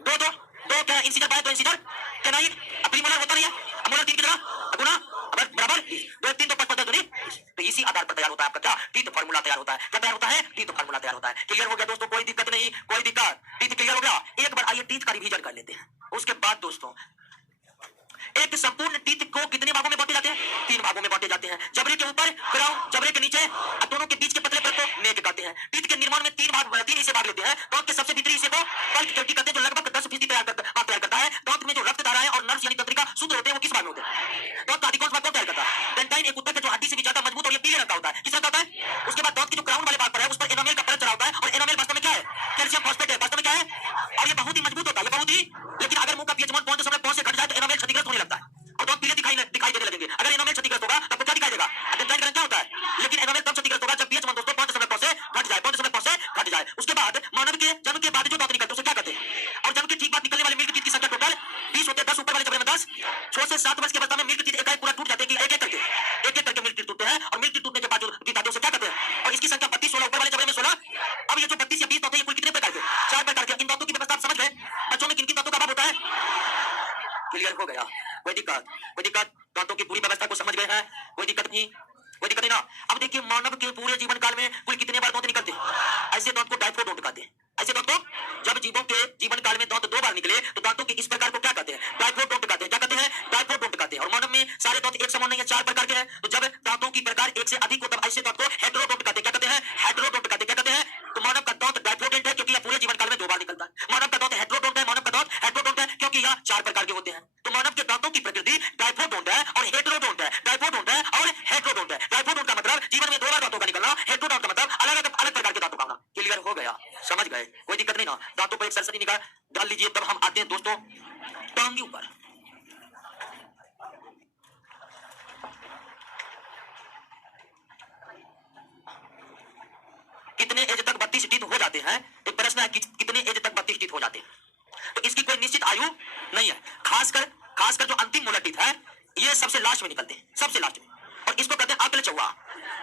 दो दो दो क्या इंसीजर बाय, दो इंसीजर कैनाइन, अब प्रीमोलर होता नहीं है, मोलर 3 की तरह गुना बराबर 2 3 2 5 5 दूनी। तो इसी आधार पर तैयार होता है आपका क्या, टीथ फार्मूला तैयार होता है। क्या तैयार होता है, टीथ फार्मूला तैयार होता है। क्लियर हो गया दोस्तों, कोई दिक्कत नहीं, कोई दिक्कत, टीथ क्लियर हो गया। एक बार आइए टीथ का रिवीजन कर लेते हैं। उसके बाद दोस्तों एक संपूर्ण टीथ को कितने भागों में बांटे जाते हैं, 3 भागों में बांटे जाते हैं। जबड़े के ऊपर क्राउन, जबड़े के नीचे, दोनों के बीच के पतले परत को नेक कहते हैं। टीथ के निर्माण में 3 हिस्से भाग लेते हैं। दांत के सबसे भीतरी हिस्से को पल्प कैविटी कहते हैं, जो लगभग 10% तैयार करता है। दांत में जो रक्त धाराएं और नर्व्स यानी तंत्रिका सूत्र होते हैं वो किस भाग में होते हैं, दांत का अधिकांश भाग कौन तैयार करता है, डेंटाइन, एक उत्तक है जो हड्डी से भी ज्यादा मजबूत और ये पीले रंग का होता है। किस रंग का होता है। उसके बाद दांत की जो क्राउन वाले भाग पर है उस पर एनामेल का परत चढ़ा होता है, और एनामेल वास्तव में क्या है, कैल्शियम फॉस्फेट है, वास्तव में क्या है, और ये बहुत ही मजबूत होता है, ये बहुत ही। लेकिन अगर मुंह का पीएच 1.5 से घट जाए तो एनामेल क्षतिग्रस्त होने लगता है और दांत पीले दिखाई देने लगेंगे। अगर एनामेल क्षतिग्रस्त होगा तब क्या दिखाई देगा, डेंटाइन का रंग क्या होता है। लेकिन एनामेल तब क्षतिग्रस्त होगा जब पीएच 1 दोस्तों 5.5 से घट जाए, 5.5 से घट जाए। उसके बाद मानव के जन्म के बाद जो दांत निकलते हैं उसे क्या कहते हैं, और जन्म के ठीक बाद निकलने वाले मिल्क टीथ की संख्या टोटल 20 होते हैं। 10 ऊपर वाले जबड़े में 10, 6 से 7 वर्ष की अवस्था में मिल्क टीथ एक पूरा टूट जाते हैं, एक एक करके मिल्क टीथ टूटते हैं, और मिल्क टीथ टूटने के बाद जो टीथ आते हैं उसे क्या कहते हैं, और इसकी संख्या 32, 16 ऊपर वाले जबड़े में 16। अब ये जो 32 या 20 दांत है ये कुल कितने प्रकार के, 4 प्रकार के। इन दांतों की व्यवस्था आप समझ गए। बच्चों में किन-किन दांतों का अभाव होता है, क्लियर हो गया। कोई दिक्कत, दांतों की पूरी व्यवस्था को समझ गए हैं, कोई दिक्कत नहीं, कोई दिक्कत नहीं ना। अब देखिए मानव के पूरे जीवन काल में कुल कितने बार दांत निकलते हैं, ऐसे दांत को डाइप्रोडोंट कहते हैं। ऐसे दांत को जब जीवों के जीवन काल में दांत 2 बार निकले तो दांतों के इस प्रकार को क्या कहते हैं, डाइप्रोडोंट कहते हैं। क्या कहते हैं, डाइप्रोडोंट कहते हैं। और मानव में सारे दांत एक समान नहीं है, 4 प्रकार के हैं। तो जब दांतों की प्रकार एक से अधिक हो तब ऐसे दांत को हेटेरोडोंट कहते हैं। क्या कहते हैं, हेटेरोडोंट कहते हैं। क्या कहते हैं, तो मानव का दांत डाइप्रोडोंट है क्योंकि यह पूरे जीवन काल में 2 बार निकलता है। मानव का दांत हेटेरोडोंट है, मानव का दांत हेटेरोडोंट है क्योंकि यह 4 प्रकार के होते हैं। तो मानव के दांतों की प्रकृति डाइप्रोडोंट है और हेटेरोडोंट है, डाइप्रोडोंट है और हेटेरोडोंट है। डाइप्रोडोंट का मतलब जीवन में 2 बार दांतों का निकलना, हेटेरोडोंट का मतलब अलग प्रकार के दांतों का होना। क्लियर हो गया, समझ गए, कोई दिक्कत नहीं ना। दांतों पर एक सरसरी निगाह डाल लीजिए। तब हम आते हैं दोस्तों टांगी ऊपर। कितने एज तक 32 टीथ हो जाते हैं, एक प्रश्न है कि कितने एज तक 32 टीथ हो जाते हैं। तो इसकी कोई निश्चित आयु नहीं है। खासकर जो अंतिम मोलर टीथ है ये सबसे लास्ट में निकलते हैं, सबसे लास्ट में, और इसको कहते हैं आकल चौवा।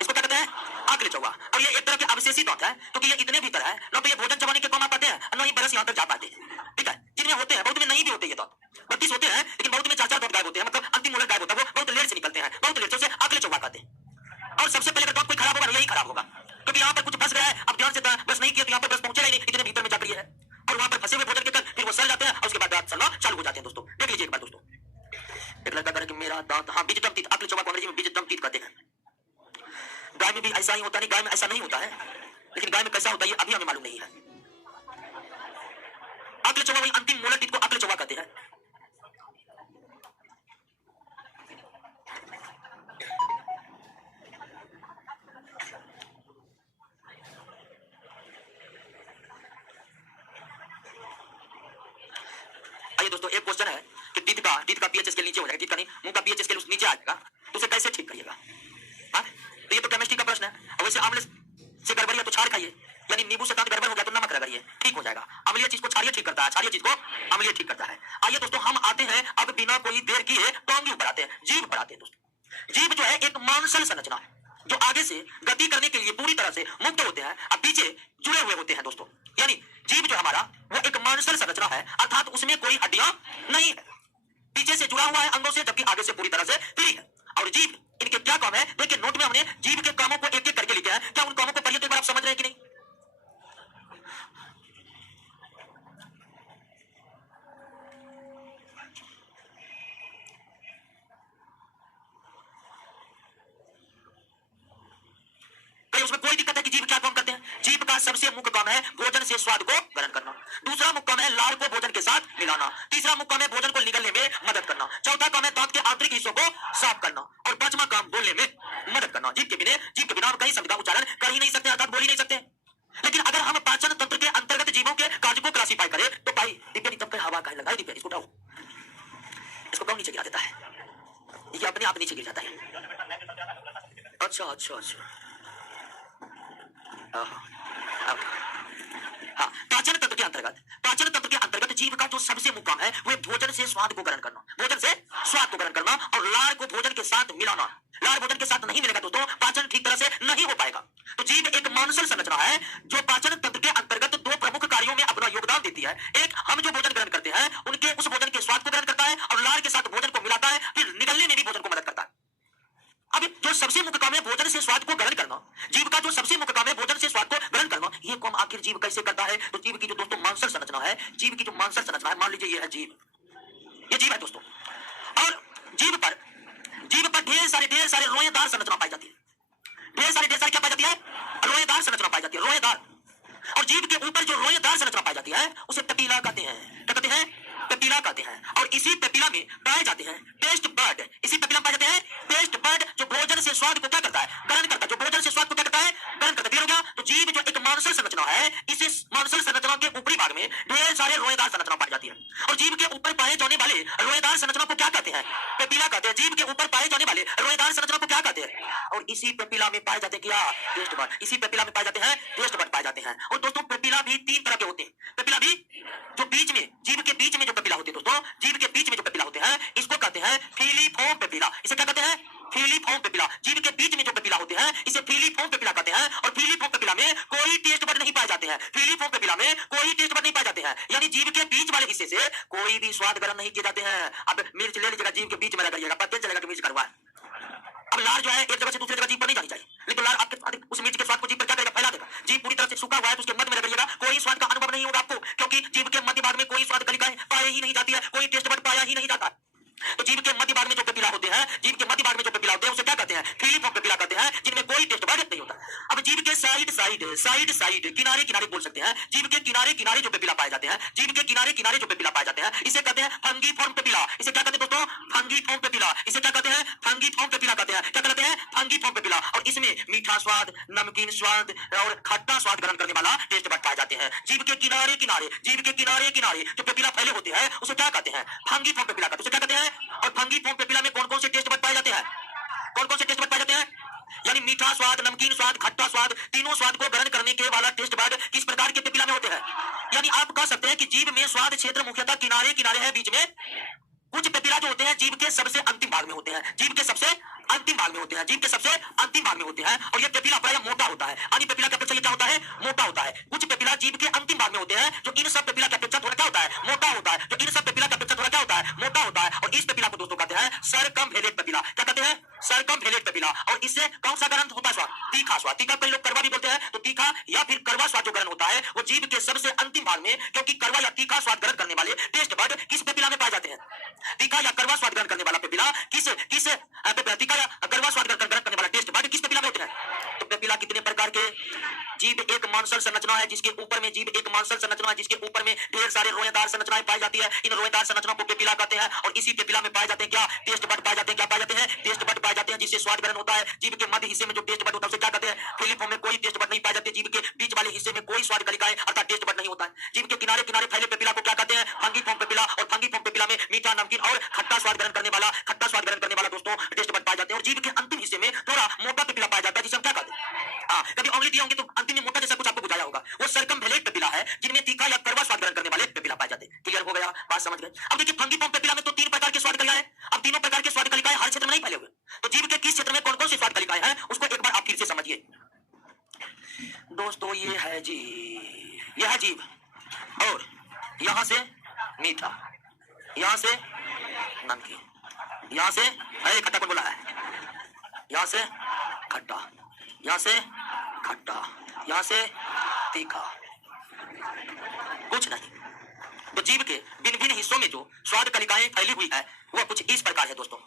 इसको क्या कहते हैं, आकल चौवा। और ये एक तरह के अवशेषित दांत है क्योंकि ये इतने भीतर है ना, तो ये भोजन चबाने के काम आ पाते हैं, ना ही बरस यहाँ तक जा पाते हैं। ठीक है, जिनमें होते हैं, बहुत में नहीं भी होते ये दांत। 32 होते हैं लेकिन बहुत में 4 दांत गायब होते हैं, मतलब अंतिम मोलर गायब होता है, वो बहुत लेट से निकलते हैं, बहुत लेट से। उसे आकल चौवा कहते हैं। और सबसे पहले अगर दांत कोई खराब होगा यही खराब होगा क्योंकि यहाँ पर कुछ फंस गया है। अब ध्यान से ब्रश नहीं किया तो यहाँ पर ब्रश पहुंचेगा ही नहीं, इतने भीतर में जाकर ये है। और वहां पर फंसे हुए भोजन के कारण फिर वो सड़ जाते हैं और उसके बाद दांत सड़ना चालू हो जाते हैं। दोस्तों देख लीजिए एक बार दोस्तों, एक लड़का कह रहा है कि मेरा दांत, हाँ विजडम टीथ, आकल चौवा को अंग्रेजी में विजडम टीथ कहते हैं। गाय में भी ऐसा ही होता नहीं, गाय में ऐसा नहीं होता है, लेकिन गाय में कैसा होता है ये अभी हमें मालूम नहीं है। आकल चौवा वही अंतिम मोलर टीथ को आकल चौवा कहते हैं। आइए दोस्तों, एक क्वेश्चन है कि टीथ का पीएच स्केल नीचे हो जाएगा, टीथ का नहीं, मुंह का पीएच स्केल नीचे नीचे आ जाएगा तो उसे कैसे ठीक करिएगा? हाँ, तो ये तो केमिस्ट्री का प्रश्न है। और वैसे आमले से गड़बड़ी है तो छाड़ खाइए, यानी नींबू से दांत गड़बड़ हो गया तो नमक रगड़िए, ठीक हो जाएगा। अम्लीय चीज को क्षारीय ठीक करता है, क्षारीय चीज को अम्लीय ठीक करता है। आइए दोस्तों, हम आते हैं अब बिना कोई देर किए टोंगी ऊपर आते हैं, जीभ पर आते हैं दोस्तों। जीभ जो है एक मांसल संरचना है जो आगे से गति करने के लिए पूरी तरह से मुक्त होते हैं और पीछे जुड़े हुए होते हैं दोस्तों। यानी जीभ जो हमारा वो एक मांसल संरचना है, अर्थात उसमें कोई हड्डियां नहीं है, पीछे से जुड़ा हुआ है अंगों से, जबकि आगे से पूरी तरह से फ्री है। और जीभ, इनके क्या काम है? देखिए नोट में हमने जीभ के कामों को एक एक करके लिखा है। क्या उन कामों को पढ़िए तो एक बार आप समझ रहे हैं कि नहीं? उसमें कोई दिक्कत है कि जीभ क्या काम करते हैं? जीभ का सबसे मुख्य काम है भोजन से स्वाद को ग्रहण करना। दूसरा मुख्य काम है लार को भोजन के साथ मिलाना। तीसरा मुख्य काम है भोजन को निगलने में मदद करना। चौथा काम है दांत के आंतरिक हिस्सों को साफ करना। और पांचवा काम बोलने में मदद करना। जीभ के बिना हम कहीं शब्द का उच्चारण कर ही नहीं सकते, अर्थात बोल ही नहीं सकते। लेकिन अगर हम पाचन तंत्र के अंतर्गत जीवों के कार्य को क्लासिफाई करें तो भाई दिव्य तब हवा का लगा दिव्य, इसको उठाओ, इसको कौन नीचे गिरा देता है? ये अपने आप नीचे गिर जाता है। अच्छा अच्छा अच्छा, हाँ, पाचन तंत्र के अंतर्गत जीव का जो सबसे मुख्य काम है वो भोजन से स्वाद को ग्रहण करना, भोजन से स्वाद को ग्रहण करना और लार को भोजन के साथ मिलाना। लार भोजन के साथ नहीं मिलेगा दोस्तों, पाचन ठीक तरह से नहीं हो पाएगा। तो जीव एक मांसल संरचना है जो पाचन तंत्र के अंतर्गत दो प्रमुख कार्यों में अपना योगदान देती है। एक, हम जो भोजन ग्रहण करते हैं उनके उस भोजन के स्वाद को ग्रहण करता है और लार के साथ भोजन को मिलाता है, फिर निगलने में भी भोजन को मदद करता है। अब जो सबसे मुख्य काम है भोजन से स्वाद को ग्रहण करना, जीव का जो सबसे मुख्य काम है भोजन से स्वाद को ग्रहण करना, ये काम आखिर जीव कैसे करता है? तो जीव की जो दोस्तों मांसल संरचना है, जीव की जो मांसल संरचना है, मान लीजिए ये है जीव, ये जीव है दोस्तों। और जीव पर ढेर सारे रोएदार संरचना पाई जाती है। ढेर सारे क्या पाई जाती है? रोएदार संरचना पाई जाती है, रोएदार। और जीव के ऊपर जो रोएदार संरचना पाई जाती है उसे पेपिला कहते हैं। क्या कहते हैं? पेपिला कहते हैं। और इसी पेपिला में पाए जाते हैं टेस्ट बर्ड। इसी पेपिला में पाए जाते हैं टेस्ट बर्ड जो भोजन से स्वाद को क्या करता है? ग्रहण करता है। जो भोजन से स्वाद को क्या करता है? ग्रहण करता है। क्लियर हो गया? तो जीव जो एक मांसल संरचना है, इस मांसल संरचना के ऊपरी भाग में ढेर सारे रोएदार संरचना पाई जाती है। और जीव के ऊपर पाए जाने वाले रोएदार संरचना को क्या कहते हैं? पेपिला कहते हैं। जीव के ऊपर पाए जाने वाले रोएदार संरचना को क्या कहते हैं? और इसी पेपिला में पाए जाते हैं क्या? Taste bud. इसी पेपिला में पाए जाते हैं टेस्ट बर्ड पाए जाते हैं। और दोस्तों पेपिला भी तीन तरह के होते हैं। पेपिला भी जो बीच में, जीव के बीच में जो पेपिला होते हैं दोस्तों, जीव के बीच में जो पेपिला होते हैं इसको कहते हैं फीलिफॉर्म पेपिला। इसे क्या कहते हैं? फीलिफॉर्म पेपिला। जीव के बीच में जो पेपिला होते हैं इसे फीलिफॉर्म पेपिला कहते हैं। और फीलिफॉर्म पेपिला में कोई टेस्ट बड नहीं पाए जाते हैं। फीलिफॉर्म पेपिला में कोई टेस्ट बड नहीं पाए जाते हैं, यानी जीव के बीच वाले हिस्से से कोई भी स्वाद ग्रहण नहीं किए जाते हैं। अब मिर्च ले लीजिएगा, जीव के बीच में लगाइएगा, पता चलेगा कि मिर्च कड़वा है। अब लार जो है एक जगह से दूसरी जगह जीभ पर नहीं जानी चाहिए, लेकिन लार आपके उस मिर्च के स्वाद को जीभ पर क्या करेगा? फैला देगा। जीभ पूरी तरह से सूखा हुआ है तो उसके मध्य में रगड़िएगा, कोई स्वाद का अनुभव नहीं होगा आपको, क्योंकि जीभ के मध्य भाग में कोई स्वाद कलिकाएं पाई ही नहीं जाती है, कोई टेस्ट बड पाया ही नहीं जाता। तो जीभ के मध्य भाग में जो पेपिला होते हैं, जीभ के मध्य भाग में जो पेपिला होते हैं उसे क्या कहते हैं? फीलिफॉर्म पेपिला कहते हैं, जिनमें कोई टेस्ट बड नहीं होता। अब जीभ के साइड किनारे बोल सकते हैं, जीभ के किनारे जो पेपिला पाए जाते हैं, जीभ के किनारे जो पेपिला पाए जाते हैं इसे कहते हैं फंगीफॉर्म पेपिला। इसे क्या कहते हैं दोस्तों? फंगीफॉर्म पेपिला। इसे क्या कहते हैं? फंगीफॉर्म पेपिला कहते हैं। क्या कहते हैं? फंगीफॉर्म पेपिला। और इसमें मीठा स्वाद, नमकीन स्वाद और खट्टा स्वाद ग्रहण करने वाला टेस्ट बड पाए जाते हैं। जीभ के किनारे जो पेपिला फैले होते हैं उसे क्या कहते हैं? फंगीफॉर्म पेपिला कहते हैं। उसे क्या कहते हैं? और फंगीफॉर्म पेपिला में कौन कौन से टेस्ट बड पाए जाते हैं? कौन कौन से टेस्ट बड पाए जाते हैं? यानी मीठा स्वाद, नमकीन स्वाद, खट्टा स्वाद, तीनों स्वाद को ग्रहण करने के वाला टेस्ट बड किस प्रकार के पेपिला में होते हैं? यानी आप कह सकते हैं कि जीभ में स्वाद क्षेत्र मुख्यतः किनारे है, बीच में कुछ पेपिला जो होते हैं जीभ के सबसे अंतिम भाग में होते हैं, जीभ के सबसे अंतिम भाग में होते हैं, जीभ के सबसे अंतिम भाग में होते हैं। और ये पेपिला प्रायः मोटा होता है, यानी पेपिला की अपेक्षा क्या होता है? मोटा होता है। कुछ पेपिला जीभ के अंतिम भाग में होते हैं जो इन सब पेपिला की अपेक्षा थोड़ा क्या होता है? मोटा होता है। जो इन सब पेपिला की अपेक्षा थोड़ा क्या होता है? मोटा होता है। और इस पेपिला को दोस्तों कहते हैं सरकमवेलेट पेपिला। क्या कहते हैं? सरकमवेलेट पेपिला। और इससे कौन सा ग्रहण होता है? स्वाद, तीखा स्वाद। तीखा कई लोग कड़वा भी बोलते हैं, तो तीखा या फिर कड़वा स्वाद जो ग्रहण होता है वो जीभ के सबसे अंतिम भाग में, क्योंकि कड़वा या तीखा स्वाद ग्रहण करने वाले टेस्ट बड किस पेपिला में पाए जाते हैं? तीखा या कड़वा स्वाद ग्रहण करने वाला पेपिला किस तीखा या कड़वा स्वाद ग्रहण करने वाला टेस्ट बड किस पेपिला में होते हैं? तो पेपिला कितने प्रकार के? जीभ एक मांसल संरचना है जिसके ऊपर में जिसके ऊपर में ढेर सारे रोएदार संरचनाएं पाई जाती है। इन रोएदार संरचनाओं को पेपिला कहते हैं। और इसी पेपिला में पाए जाते हैं क्या? टेस्ट बड पाए जाते हैं। क्या पाए जाते हैं? टेस्ट बड पाए जाते हैं, जिससे स्वाद ग्रहण होता है। जीभ के मध्य हिस्से में जो टेस्ट बड होता है उसे क्या कहते हैं? फीलिफॉर्म में कोई टेस्ट बड नहीं पाए जाते। जीभ के बीच वाले हिस्से में कोई स्वाद कलिकाएं अर्थात टेस्ट बड नहीं होता है। जीभ के किनारे फैले पेपिला को क्या कहते हैं? फंगीफॉर्म पेपिला। और फंगीफॉर्म पेपिला में मीठा, नमकीन और खट्टा स्वाद ग्रहण करने वाला दोस्तों टेस्ट बड पाए जाते हैं। और जीभ के अंतिम हिस्से में थोड़ा मोटा पेपिला पाया जाता है, जिसे हम क्या कहते हैं, कभी ऑमली दिए होंगे तो अंतिम में मोटा जैसा कुछ आपको बुझाया होगा, वो सरकमवेलेट पेपिला है, जिनमें तीखा या कड़वा स्वाद ग्रहण करने वाले पेपिला पाए जाते हैं। क्लियर हो गया, बात समझ गए। अब देखिए फंगीफॉर्म पेपिला में तो 3 प्रकार के स्वाद कलिकाएं हैं। अब तीनों प्रकार के स्वाद कलिकाएं हर क्षेत्र में नहीं फैले हुए, तो जीभ के किस क्षेत्र में कौन कौन सी स्वाद कलिकाएं हैं उसको एक बार आप फिर से समझिए दोस्तों। ये है जीभ, और यहां से मीठा, यहां से नमकीन, यहां से खट्टा, कौन बोला है, यहां से खट्टा, यहां से खट्टा, यहां से तीखा, कुछ नहीं। तो जीभ के भिन्न भिन्न हिस्सों में जो स्वाद कलिकाएं फैली हुई है वह कुछ इस प्रकार है दोस्तों।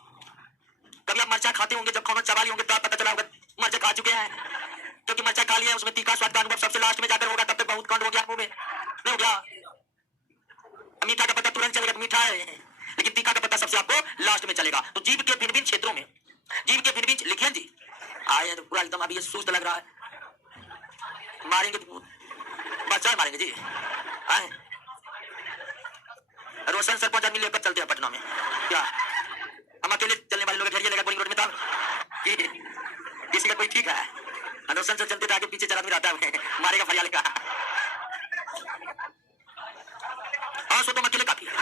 कभी आप मरचा खाते होंगे, जब खाना चबा लिए होंगे तो पता चला होगा मरचा खा चुके हैं, क्योंकि मरचा खा लिया उसमें तीखा स्वाद का अनुभव सबसे लास्ट में जाकर होगा, तब तक बहुत कांड हो गया मुंह में, नहीं हो गया। मीठा का पता तुरंत चलेगा मीठा है, लेकिन तीखा का पता सबसे आपको लास्ट में चलेगा। तो जीभ के भिन्न भिन्न क्षेत्रों में, जीभ के भिन्न भिन्न, लिखिए जी, आए तो पूरा एकदम अभी ये सुस्त लग रहा है, मारेंगे तो बच्चा मारेंगे जी। आए रोशन सरपंच आदमी लेकर चलते हैं पटना में, क्या हम अकेले चलने वाले लोग घेरिए लेगा बोलिंग रोड में, तब किसी का कोई ठीक है, रोशन से चलते आगे पीछे चला आदमी रहता है, मारेगा फरियाल का। हाँ सो तुम अकेले काफी है।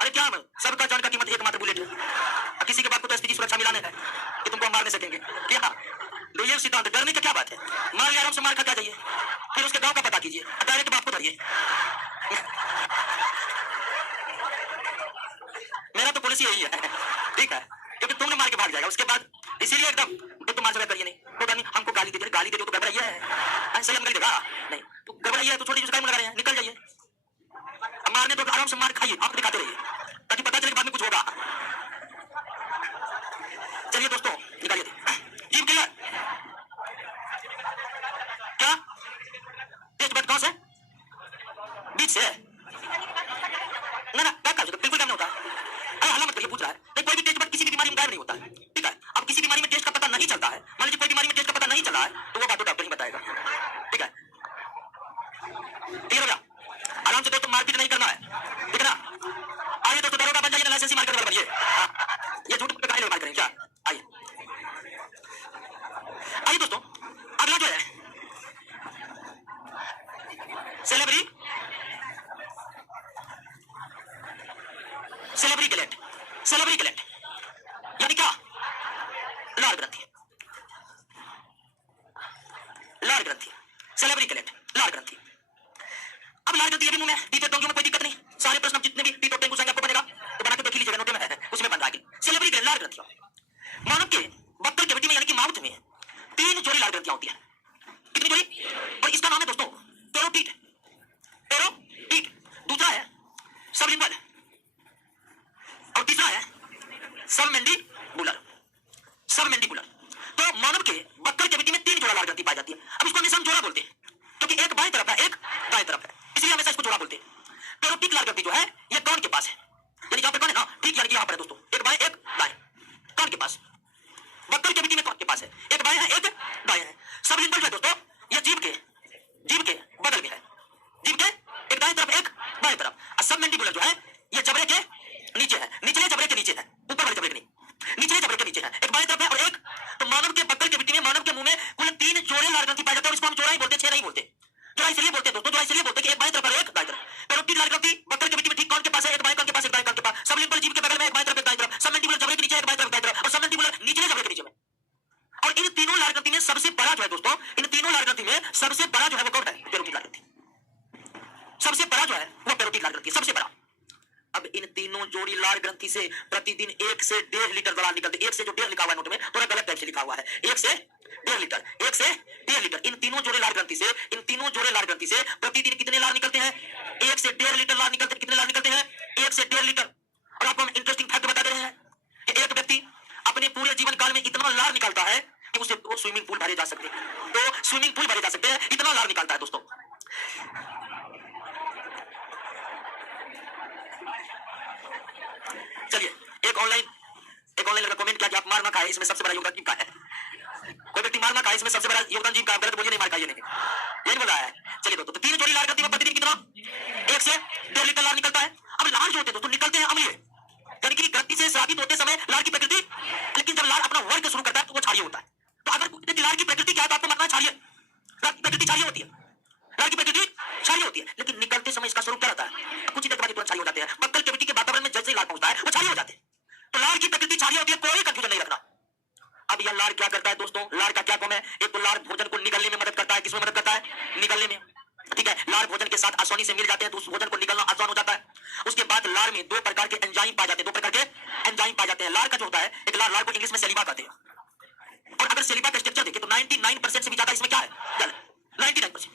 अरे क्या सबका जान का कीमत एकमात्र बुलेट है, किसी के बाद को तो एसपी सुरक्षा मिलाने है कि तुमको मार नहीं सकेंगे, क्या तो ये सिद्धांत, डरने की क्या बात है, मार लिया आराम से मार खा क्या जाइए, फिर उसके गांव का पता कीजिए, डायरेक्ट बाप को धरिए। मेरा तो पॉलिसी यही है, ठीक है, क्योंकि तुमने मार के भाग जाएगा उसके बाद, इसीलिए एकदम तो मार झगड़ा करिए नहीं, तो नहीं हमको गाली दे दो तो गड़बड़ाइए है, ऐसे हम गाली देगा नहीं, तो गड़बड़ाइए है तो छोटी चीज लगा रहे हैं, निकल जाइए। मारने तो आराम से मार खाइए, आंख दिखाते रहिए ताकि पता चले बाद में कुछ होगा। चलिए दोस्तों निकालिए जीभ क्लियर, क्या टेस्ट बड कहां से, बीच से, ना क्या कर बिल्कुल काम नहीं होता, अरे हल्ला मत करिए, पूछ रहा है नहीं, कोई भी टेस्ट बड किसी भी बीमारी में गायब नहीं होता है, ठीक है। अब किसी बीमारी में टेस्ट का पता नहीं चलता है, मान लीजिए कोई बीमारी में टेस्ट का पता नहीं चला है तो वो बात तो डॉक्टर ही बताएगा, ठीक है। क्लियर हो गया, आराम से दोस्तों मारपीट नहीं करना है, ठीक है ना। आइए दोस्तों दरोगा बन जाइए, लाइसेंस मार कर बनिए, ये झूठ पे काहे मार करें क्या। आइए दोस्तों अगला जो है सेलेब्री ग्लैंड यानी क्या, लार ग्रंथि, सेलेब्री ग्लैंड, लार ग्रंथि। अब लार ग्रंथि ये भी मुंह में, टीटे टोंगियों में कोई दिक्कत नहीं, सारे प्रश्न जितने भी टीटो टेंगू संग आपको बनेगा तो बना के देख लीजिएगा, नोटे में है उसमें बन रहा है। सेलेब्री ग्लैंड, लार ग्रंथि, मानव के बक्कल कैविटी में यानी कि माउथ में 3 जोड़ी लार ग्रंथियां होती है, कितनी जोड़ी, और इसका नाम है दोस्तों पेरोटिड, दूसरा है सबलिंगुअल और तीसरा है सबमेंडिबुलर। तो मानव के बक्कल कैविटी में 3 जोड़ा लार ग्रंथि पाई जाती है। अब इसको हमेशा हम जोड़ा बोलते हैं क्योंकि एक बाएं तरफ है एक दाएं तरफ है, इसलिए हमेशा इसको जोड़ा बोलते हैं। पेरोटिक लार ग्रंथि जो है ये कान के पास है, यानी जहां पे कान है ना, ठीक यानी कि यहां पर है दोस्तों, एक बाएं एक दाएं, कान के पास, बक्कल कैविटी में कान के पास है, एक बाएं है एक दाएं है। सबलिंगुअल जो है दोस्तों ये जीभ के बगल में है, जीभ के एक दाएं तरफ एक बाएं तरफ। और सबमेंडिबुलर जो है ये जबड़े के नीचे है, निचले जबड़े के नीचे है, ऊपर वाले जबड़े के नहीं, निचले जबड़े के नीचे है, एक बाएं तरफ है और एक। तो मानव के बक्कल कैविटी में, मानव के मुंह में कुल 3 जोड़े लार ग्रंथि पाए जाते हैं, और इसको हम जोड़ा ही बोलते हैं, 6 नहीं बोलते। जोड़ा इसलिए बोलते हैं दोस्तों, जोड़ा इसलिए बोलते हैं कि एक बाएं तरफ और एक दाएं तरफ। पेरोटिड लार ग्रंथि बक्कल कैविटी में ठीक कान के पास है, एक बाएं कान के पास एक दाएं कान के पास। सबलिंगुअल जीभ के बगल में एक बाएं तरफ एक दाएं तरफ। सबमेंडिबुलर जबड़े के नीचे एक बाएं तरफ दाएं तरफ, और सबमेंडिबुलर निचले जबड़े के नीचे में। और इन तीनों लार ग्रंथि में सबसे बड़ा जो है दोस्तों, इन तीनों लार ग्रंथि में सबसे बड़ा जो है वो कौन है, पेरोटिड लार ग्रंथि, सबसे बड़ा जो है वो पेरोटिड लार ग्रंथि सबसे बड़ा। अब इन तीनों जोड़ी लार ग्रंथि से प्रतिदिन 1 से 1.5 लीटर दलाल निकलते। 1 से जो 1.5 लिखा हुआ है नोट में थोड़ा गलत टाइप से लिखा हुआ है, 1 से 1.5 लीटर, 1 से 1.5 लीटर। इन तीनों जोड़े लार ग्रंथि से, इन तीनों जोड़े लार ग्रंथि से प्रतिदिन कितने लार निकलते हैं, 1 से 1.5 लीटर लार निकलते हैं। कितने लार निकलते हैं, 1 से 1.5 लीटर। और आपको हम इंटरेस्टिंग फैक्ट बता दे रहे हैं कि एक व्यक्ति अपने पूरे जीवन काल में इतना लार निकालता है कि उसे 2 स्विमिंग पूल भरे जा सकते हैं, 2 स्विमिंग पूल भरे जा सकते हैं, इतना लार निकालता है दोस्तों। चलिए एक ऑनलाइन लड़का कमेंट किया कि आप मार ना खाए, इसमें सबसे बड़ा योगदान जीभ का है। कोई व्यक्ति मार ना खाए, इसमें सबसे बड़ा योगदान जीभ का है। गलत बोलिए नहीं, मार खाइए नहीं, यही बोला है। चलिए दोस्तों, तो 3 जोड़ी लार ग्रंथि में प्रतिदिन कितना, 1 से 1.5 लीटर लार निकलता है। अब लार जो होते हैं दोस्तों निकलते हैं अम्लीय, यानी कि ग्रंथि से स्रावित होते समय लार की प्रकृति, लेकिन जब लार अपना वर्ग शुरू करता है तो वो क्षारीय होता है। तो अगर देखिए लार की प्रकृति क्या है तो आपको मानना क्षारीय, लार की प्रकृति क्षारीय होती है, लार की प्रकृति क्षारीय होती है, लेकिन निकलते समय इसका स्वरूप क्या रहता है, कुछ ही देर के बाद तुरंत क्षारीय हो जाते हैं। बक्कल कैविटी के वातावरण में जैसे ही लार पहुंचता है वो क्षारीय हो जाते हैं। तो लार की प्रकृति क्षारीय होती है, कोई कंफ्यूजन नहीं रखना। अब यह लार क्या करता है दोस्तों, लार का क्या काम है, एक तो लार भोजन को निगलने में मदद करता है, किसमें मदद करता है, निगलने में, ठीक है। लार भोजन के साथ आसानी से मिल जाते हैं तो उस भोजन को निगलना आसान हो जाता है। उसके बाद लार में दो प्रकार के एंजाइम पाए जाते हैं, दो प्रकार के एंजाइम पाए जाते हैं। लार का जो होता है, एक लार को इंग्लिश में सेलिवा कहते हैं, और अगर सेलिवा का स्ट्रक्चर देखें तो 99% से भी ज्यादा इसमें क्या है, जल, 99%,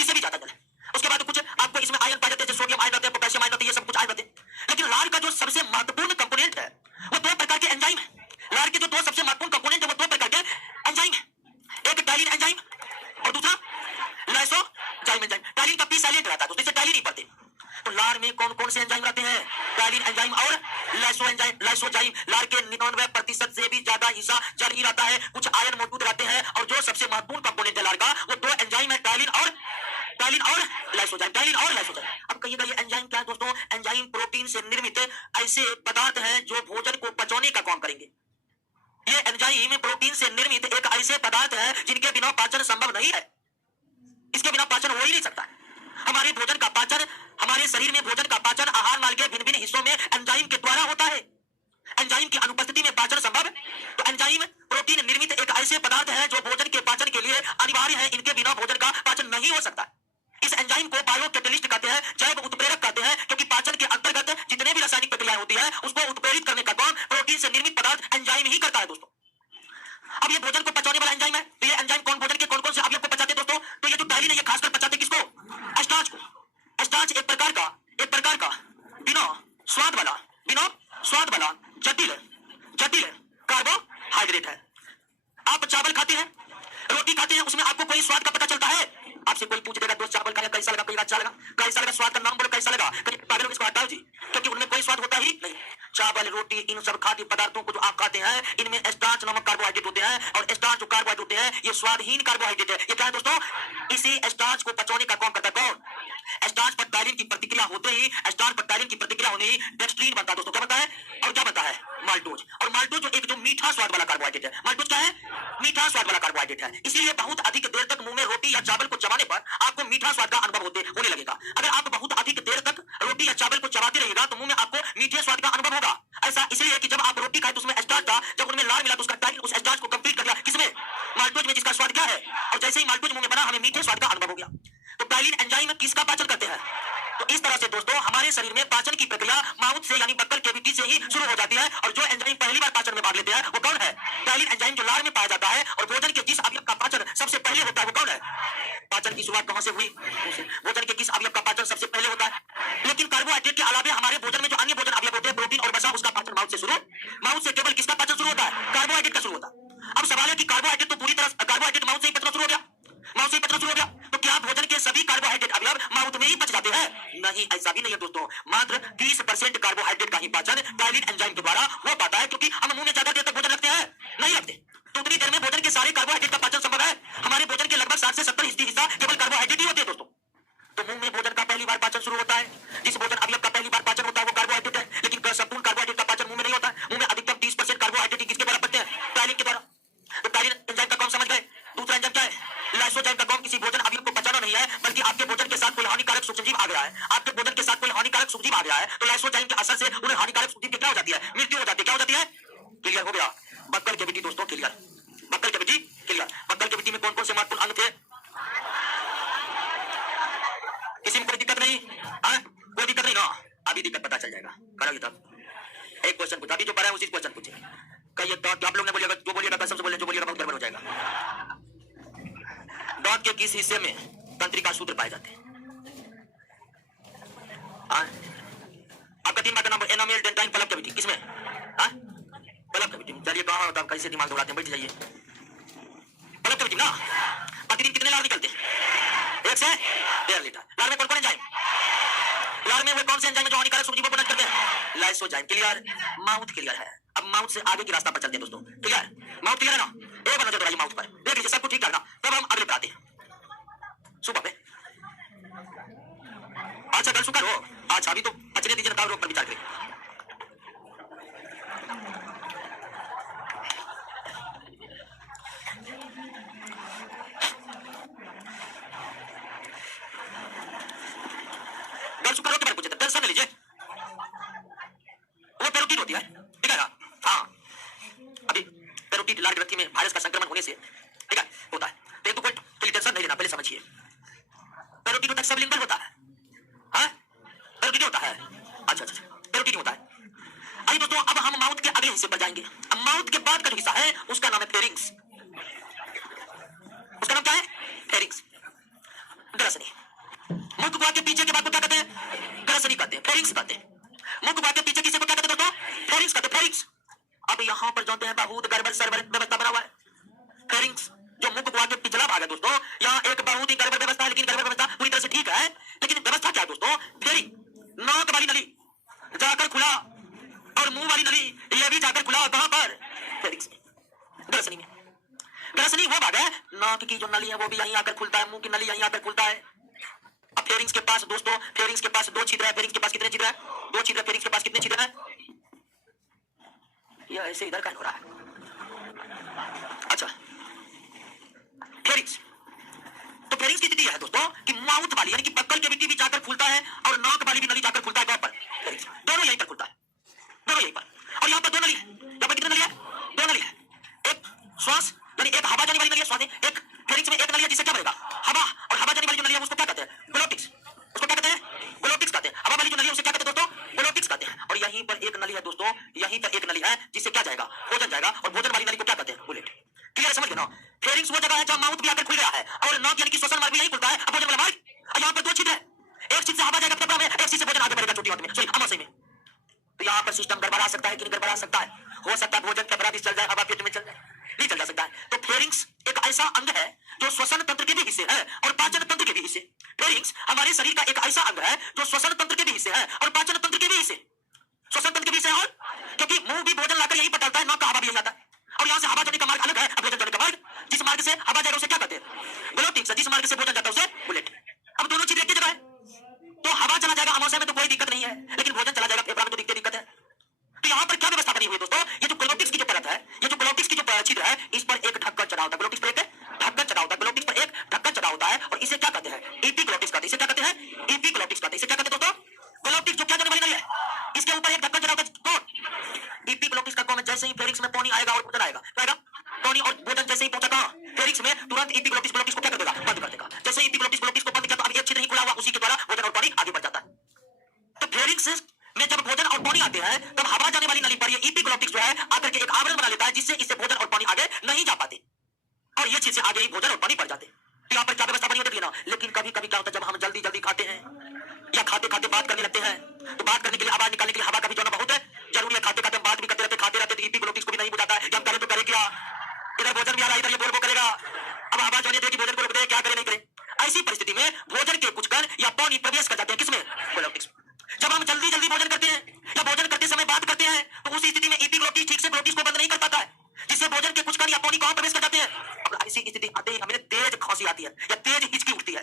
इससे भी ज्यादा जल है। उसके बाद कुछ आपको इसमें आयन पाए जाते हैं, सोडियम आयन रहते हैं, पोटेशियम आयन रहते हैं, ये सब कुछ आयन रहते हैं। लेकिन लार का जो सबसे महत्वपूर्ण कंपोनेंट है वो दो प्रकार के एंजाइम है। लार के जो दो सबसे महत्वपूर्ण कंपोनेंट है वो दो प्रकार के एंजाइम है, एक टाइलिन एंजाइम और दूसरा लाइसोजाइम एंजाइम। टाइलिन का पी साइलेंट रहता है दोस्तों, इससे टाइलिन नहीं पढ़ते। तो लार में कौन कौन से एंजाइम रहते हैं, टाइलिन एंजाइम और लाइसोजाइम। लार के 99% से भी ज्यादा हिस्सा जल ही रहता है, कुछ आयन मौजूद रहते हैं, और जो सबसे महत्वपूर्ण कंपोनेंट है लार का वो दो एंजाइम है, टाइलिन और लाइसोजाइम, टाइलिन और लाइसोजाइम। अब कहिएगा ये एंजाइम क्या है दोस्तों, एंजाइम प्रोटीन से निर्मित ऐसे पदार्थ हैं जो भोजन को पचाने का काम करेंगे। ये एंजाइम प्रोटीन से निर्मित एक ऐसे पदार्थ है जिनके बिना पाचन संभव नहीं है, इसके बिना पाचन हो ही नहीं सकता। हमारे भोजन का पाचन, हमारे शरीर में भोजन का पाचन आहार नाल के भिन्न भिन्न हिस्सों में एंजाइम के द्वारा होता है। एंजाइम की अनुपस्थिति में पाचन संभव है। तो एंजाइम प्रोटीन निर्मित एक ऐसे पदार्थ है जो भोजन के पाचन के लिए अनिवार्य है, इनके बिना भोजन का पाचन नहीं हो सकता। इस एंजाइम को बायोकैटलिस्ट कहते हैं, जैव उत्प्रेरक कहते हैं, क्योंकि पाचन के अंतर्गत जितने भी रासायनिक प्रक्रियाएं होती है उसको उत्प्रेरित करने का काम प्रोटीन से निर्मित पदार्थ एंजाइम ही करता है दोस्तों। अब ये भोजन को पचाने वाला एंजाइम है, तो ये एंजाइम कौन भोजन के कौन कौन से अवयव को पचाते हैं दोस्तों, तो ये जो टाइलिन है ये खासकर पचाते किसको, स्टार्च को। स्टार्च एक प्रकार का बिना स्वाद वाला जटिल कार्बोहाइड्रेट है। आप चावल खाते हैं, रोटी खाते हैं, उसमें आपको कोई स्वाद का पता चलता है? आपसे कोई पूछ देगा दोस्त चावल खाया कैसा लगा, कोई अच्छा लगा, कैसा लगा, स्वाद का नाम बोलो कैसा लगा, पागल इसको हटाओ जी, क्योंकि उनमें कोई स्वाद होता ही नहीं। चावल, रोटी, इन सब खाद्य पदार्थों को जो आप खाते हैं इनमें स्टार्च नामक कार्बोहाइड्रेट होते हैं, और स्टार्च जो कार्बोहाइड्रेट होते हैं ये स्वादहीन कार्बोहाइड्रेट है। ये क्या है दोस्तों, इसी स्टार्च को पचाने का काम करता है कौन, स्टार्च पर टाइलिन की प्रतिक्रिया होते ही, स्टार्च पर टाइलिन की प्रतिक्रिया होने ही डेक्स्ट्रीन बनता है दोस्तों। क्या बनता है, और क्या बनता है, माल्टोज। और माल्टोज जो एक जो मीठा स्वाद वाला कार्बोहाइड्रेट है, माल्टोज क्या है, मीठा स्वाद वाला कार्बोहाइड्रेट है। इसलिए बहुत अधिक देर तक मुंह में रोटी या चावल को चबाने पर आपको मीठा स्वाद का अनुभव होने लगेगा। अगर आप बहुत अधिक देर तक रोटी या चावल को चबाते रहिएगा तो मुंह में आपको मीठे स्वाद का अनुभव होगा। ऐसा इसलिए कि जब आप रोटी खाए तो उसमें स्टार्च था, जब उनमें लार मिला तो उसका टाइलिन उस स्टार्च को कंप्लीट कर दिया, किसमें, माल्टोज में, जिसका स्वाद क्या है, और जैसे ही माल्टोज मुंह में बना हमें मीठे स्वाद का अनुभव हो गया। तो टाइलिन एंजाइम किसका पाचन करते हैं, तो इस तरह से दोस्तों हमारे शरीर में पाचन की प्रक्रिया माउथ से यानी बक्कल कैविटी से ही शुरू हो जाती है, और जो एंजाइम पहली बार पाचन में भाग लेते हैं वो कौन है, टाइलिन एंजाइम जो लार में पाया जाता है। और भोजन के जिस अवयव का पाचन सबसे पहले होता है वो कौन है, पाचन की शुरुआत कहां से हुई, भोजन के किस अवयव का पाचन सबसे पहले होता है। लेकिन कार्बोहाइड्रेट के अलावा हमारे भोजन में जो अन्य भोजन अवयव होते हैं, प्रोटीन और वसा, उसका पाचन माउथ से शुरू, माउथ से केवल किसका पाचन शुरू होता है, कार्बोहाइड्रेट का शुरू होता है। अब सवाल है कि कार्बोहाइड्रेट तो पूरी तरह कार्बोहाइड्रेट माउथ से ही पचना शुरू हो गया, माउथ से ही पचना शुरू हो गया, तो क्या भोजन के सभी कार्बोहाइड्रेट अवयव माउथ में ही पच जाते हैं? नहीं, ऐसा भी नहीं है दोस्तों। मात्र 30% कार्बोहाइड्रेट का ही पाचन टाइलिन एंजाइम के द्वारा हो पाता है, क्योंकि हम मुंह में ज्यादा देर तक भोजन रखते हैं नहीं रखते, तो उतनी देर में भोजन के सारे कार्बोहाइड्रेट का पाचन संभव है। हमारे भोजन के लगभग 60 से 70% हिस्सा केवल कार्बोहाइड्रेट ही होते हैं दोस्तों। तो मुंह में भोजन का पहली बार पाचन शुरू होता है, जिस भोजन अवयव का पहली बार पाचन होता है वो कार्बोहाइड्रेट है, लेकिन संपूर्ण कार्बोहाइड्रेट का पाचन मुंह में नहीं होता है। मुंह में अधिकतम 30% कार्बोहाइड्रेट किसके द्वारा पचते हैं, टाइलिन के द्वारा। तो टाइलिन एंजाइम का काम समझ गए। दूसरा एंजाइम क्या है, लाइसोजाइम का काम किसी भोजन अवयव को पचाना नहीं है, बल्कि आपके भोजन के साथ कोई हानिकारक सूक्ष्मजीव आ गया है, आपके भोजन के साथ कोई हानिकारक सूक्ष्मजीव आ गया है, तो लाइसोजाइम के असर से उन्हें हानिकारक सूक्ष्मजीव की क्या हो जाती है, मृत्यु हो जाती है। क्या हो जाती है, क्लियर हो गया, बक्कल कैविटी दोस्तों clear, buccal cavity clear. Buccal cavity में कौन कौन से महत्वपूर्ण अंग थे, किसी में कोई दिक्कत नहीं, कोई दिक्कत नहीं ना, अभी दिक्कत पता चल जाएगा। करोगे तब एक क्वेश्चन पूछा, अभी जो पढ़ा है उसी क्वेश्चन पूछे, कहिए तो आप लोग ने बोलिएगा, जो बोलिएगा कसम से बोलिए, जो बोलिएगा बहुत गड़बड़ हो जाएगा। दांत के किस हिस्से में तंत्रिका सूत्र पाए जाते हैं, आपका 3 बार का नाम, एनामेल, डेंटाइन, पलक कैविटी, किसमें, पलक कैविटी। चलिए कहाँ होता, कैसे दिमाग दौड़ाते हैं, बैठ जाइए, पलक कैविटी ना। प्रतिदिन कितने लार निकलते हैं, 1 से 1.5 लीटर। लार में कौन कौन एंजाइम, लार में वो कौन से एंजाइम जो हानिकारक सूक्ष्मजीवों को नष्ट करते हैं, लाइसोजाइम क्लियर, माउथ क्लियर है। अब माउथ से आगे की रास्ता पर चलते हैं दोस्तों, क्लियर, माउथ क्लियर है ना, एक बार नजर दौड़ाइए माउथ पर, देख लीजिए सब कुछ ठीक करना, तब हम अगले पर आते हैं। सुबह पे अच्छा कल सुकर हो, अच्छा अभी तो बचने दीजिए, नकाब रोग पर विचार करें। गर्ल शुक्र रोग के बारे में पूछे थे, टेंशन ले लीजिए, वो पेरोटिड होती है, ठीक है ना? हाँ, अभी पेरोटिड लाल ग्रंथि में वायरस का संक्रमण होने से, ठीक है, होता है। तो एक दो पॉइंट के लिए टेंशन नहीं लेना, पहले समझिए। पेरोटिड होता है, सबलिंगुअल होता है, हाँ? पेरोटिड होता है, अच्छा अच्छा, पेरोटिड होता है। आइए दोस्तों, अब हम माउथ के अगले हिस्से पर जाएंगे। अब माउथ के बाद का जो हिस्सा है उसका नाम है फेरिंग्स। उसका नाम क्या है? फेरिंग्स, ग्रसनी। मुख गुहा के पीछे के भाग को क्या कहते हैं? ग्रसनी कहते हैं, फेरिंग्स कहते हैं। मुख गुहा के पीछे किसे को क्या कहते हैं दोस्तों? फेरिंग्स कहते हैं, फेरिंग्स। अब यहाँ पर जानते हैं बहुत गड़बड़ सरबर व्यवस्था बना हुआ है। फेरिंग्स जो मुख गुहा के पिछला भाग है दोस्तों, यहाँ एक बहुत ही गड़बड़ व्यवस्था है, लेकिन गड़बड़ व्यवस्था पूरी तरह से ठीक है। लेकिन व्यवस्था क्या है दोस्तों? फेरिंग, नाक वाली नली जाकर खुला और मुंह वाली नली ये भी जाकर खुला, कहां पर? फेरिंग्स में, ग्रसनी में। ग्रसनी वो भाग है, नाक की जो नली है वो भी यहीं आकर खुलता है, मुंह की नली यहीं आकर खुलता है। अब फेरिंग्स के पास दोस्तों, फेरिंग्स के पास दो छिद्र है। फेरिंग्स के पास कितने छिद्र है? दो छिद्र। फेरिंग्स के पास कितने छिद्र है? ये ऐसे इधर का हो रहा है, अच्छा। फेरिंग्स, तो फेरिंग्स की स्थिति है दोस्तों कि माउथ वाली यानी कि बक्कल के भी जाकर खुलता है और नाक वाली भी नली जाकर खुलता है, कहां पर? फेरिंग्स, दोनों यहीं पर खुलता है, दोनों यहीं पर। और यहाँ पर दो नली है, यहाँ पर कितनी नली है? दो नली है। एक श्वास यानी एक हवा जाने वाली नली है, श्वास, एक फेरिंग्स में एक नली है जिससे क्या बनेगा? हवा। और हवा जाने वाली जो नली है उसको क्या कहते हैं? ग्लोटिक्स। उसको क्या कहते हैं? ग्लोटिक्स कहते हैं। हवा वाली जो नली है उसे क्या कहते हैं दोस्तों? ग्लोटिक्स कहते हैं। और यहीं पर एक नली है दोस्तों, यहीं पर एक नली है जिससे क्या जाएगा? भोजन जाएगा। और भोजन वाली नली को क्या कहते हैं? बुलेट। क्लियर, समझ गए ना? फेरिंग्स वो जगह है जहां माउथ भी आकर खुल गया है और नाक यानी कि श्वसन मार्ग भी यहीं खुलता है। अब भोजन वाला मार्ग, यहाँ पर दो छिद्र है, एक छिद्र से हवा जाएगा फेफड़ा में, एक छिद्र से भोजन आगे बढ़ेगा छोटी आंत में, सॉरी आमाशय में। तो यहाँ पर सिस्टम गड़बड़ा सकता है कि नहीं गड़बड़ा सकता है? हो सकता है भोजन फेफड़ा भी चल जाए, हवा पेट में चल जाए, नहीं चल जा सकता है। तो फेरिंग्स एक ऐसा अंग है जो श्वसन तंत्र के भी हिस्से है और पाचन तंत्र के भी हिस्से। फेरिंग्स हमारे शरीर का एक ऐसा अंग है जो श्वसन तंत्र के भी हिस्से है और पाचन तंत्र के भी हिस्से। श्वसन तंत्र के भी हिस्से है, और क्योंकि मुंह भी भोजन लाकर यहीं पर डालता है, नाक का हवा भी यहीं आता है। और यहाँ से हवा जाने का मार्ग अलग है, भोजन जाने का मार्ग। जिस मार्ग से हवा जाएगा उसे क्या कहते हैं? ग्लोटिक्स। जिस मार्ग से भोजन जाता है उसे बुलेट। अब दोनों चीज एक ही जगह है, तो हवा चला जाएगा आमाशय में तो कोई दिक्कत नहीं है, लेकिन भोजन चला जाएगा फेफड़ा में तो दिक्कत है। तो यहाँ पर क्या व्यवस्था बनी हुई है दोस्तों? ये जो ग्लोटिक्स की जो परत है, ये जो ग्लोटिक्स की जो छिद्र है, इस पर एक ढक्कन चढ़ा होता है। ग्लोटिक्स पर एक ढक्कन चढ़ा होता है, ग्लोटिक्स पर एक ढक्कन चढ़ा होता है और इसे क्या कहते हैं? एपिग्लोटिक्स कहते हैं। इसे क्या कहते हैं? एपिग्लोटिक्स कहते हैं। इसे क्या कहते हैं दोस्तों? ग्लोटिक्स जो क्या जाने वाली नहीं है, इसके ऊपर एक ढक्कन चढ़ा होता है। कौन? एपिग्लोटिक्स का कौन? जैसे ही फेरिंग्स में पानी आएगा और भोजन आएगा, क्या आएगा? पानी और भोजन जैसे ही पहुंचा कहां? फेरिंग्स में, तुरंत एपिग्लोटिक्स ग्लोटिक्स को क्या कर देगा? बंद कर देगा। जैसे ही एपिग्लोटिक्स ग्लोटिक्स को बंद किया तो अब एक छिद्र नहीं खुला हुआ, उसी के द्वारा भोजन और पानी आगे बढ़ जाता है। तो फेरिंग्स में जब भोजन और पानी आते हैं तब हवा जाने वाली नली पर ये एपिग्लोटिक्स जो है आकर के एक आवरण बना लेता है, जिससे इससे भोजन और पानी आगे नहीं जा पाते और ये चीज से आगे ही भोजन और पानी बढ़ जाते। तो यहाँ पर क्या व्यवस्था बनी होती है ना? लेकिन कभी कभी क्या होता है, जब हम जल्दी जल्दी खाते हैं या खाते खाते बात करने लगते हैं, तो बात करने के लिए, आवाज निकालने के लिए हवा का भी जो बहुत जरूरी है। खाते खाते हम बात भी करते रहते तो एपिग्लोटिक्स को भी नहीं बुझाता है कि हम करें तो करें क्या? इधर भोजन भी आ रहा है, इधर ये बोल वो करेगा। अब आवाज होने देगी, भोजन को रोक दे, क्या करे नहीं करे। ऐसी परिस्थिति में भोजन के कुछ कण या पानी प्रवेश कर जाते हैं, किसमें? ग्लोटिक्स। जब हम जल्दी जल्दी भोजन करते हैं या भोजन करते समय बात करते हैं तो उस स्थिति में एपिग्लोटिक्स ठीक से ग्लोटिक्स को बंद नहीं कर पाता है, जिससे भोजन के कुछ कण या पानी कहां प्रवेश कर जाते हैं? अब ऐसी स्थिति आते ही हमें तेज खांसी आती है या तेज हिचकी उठती है।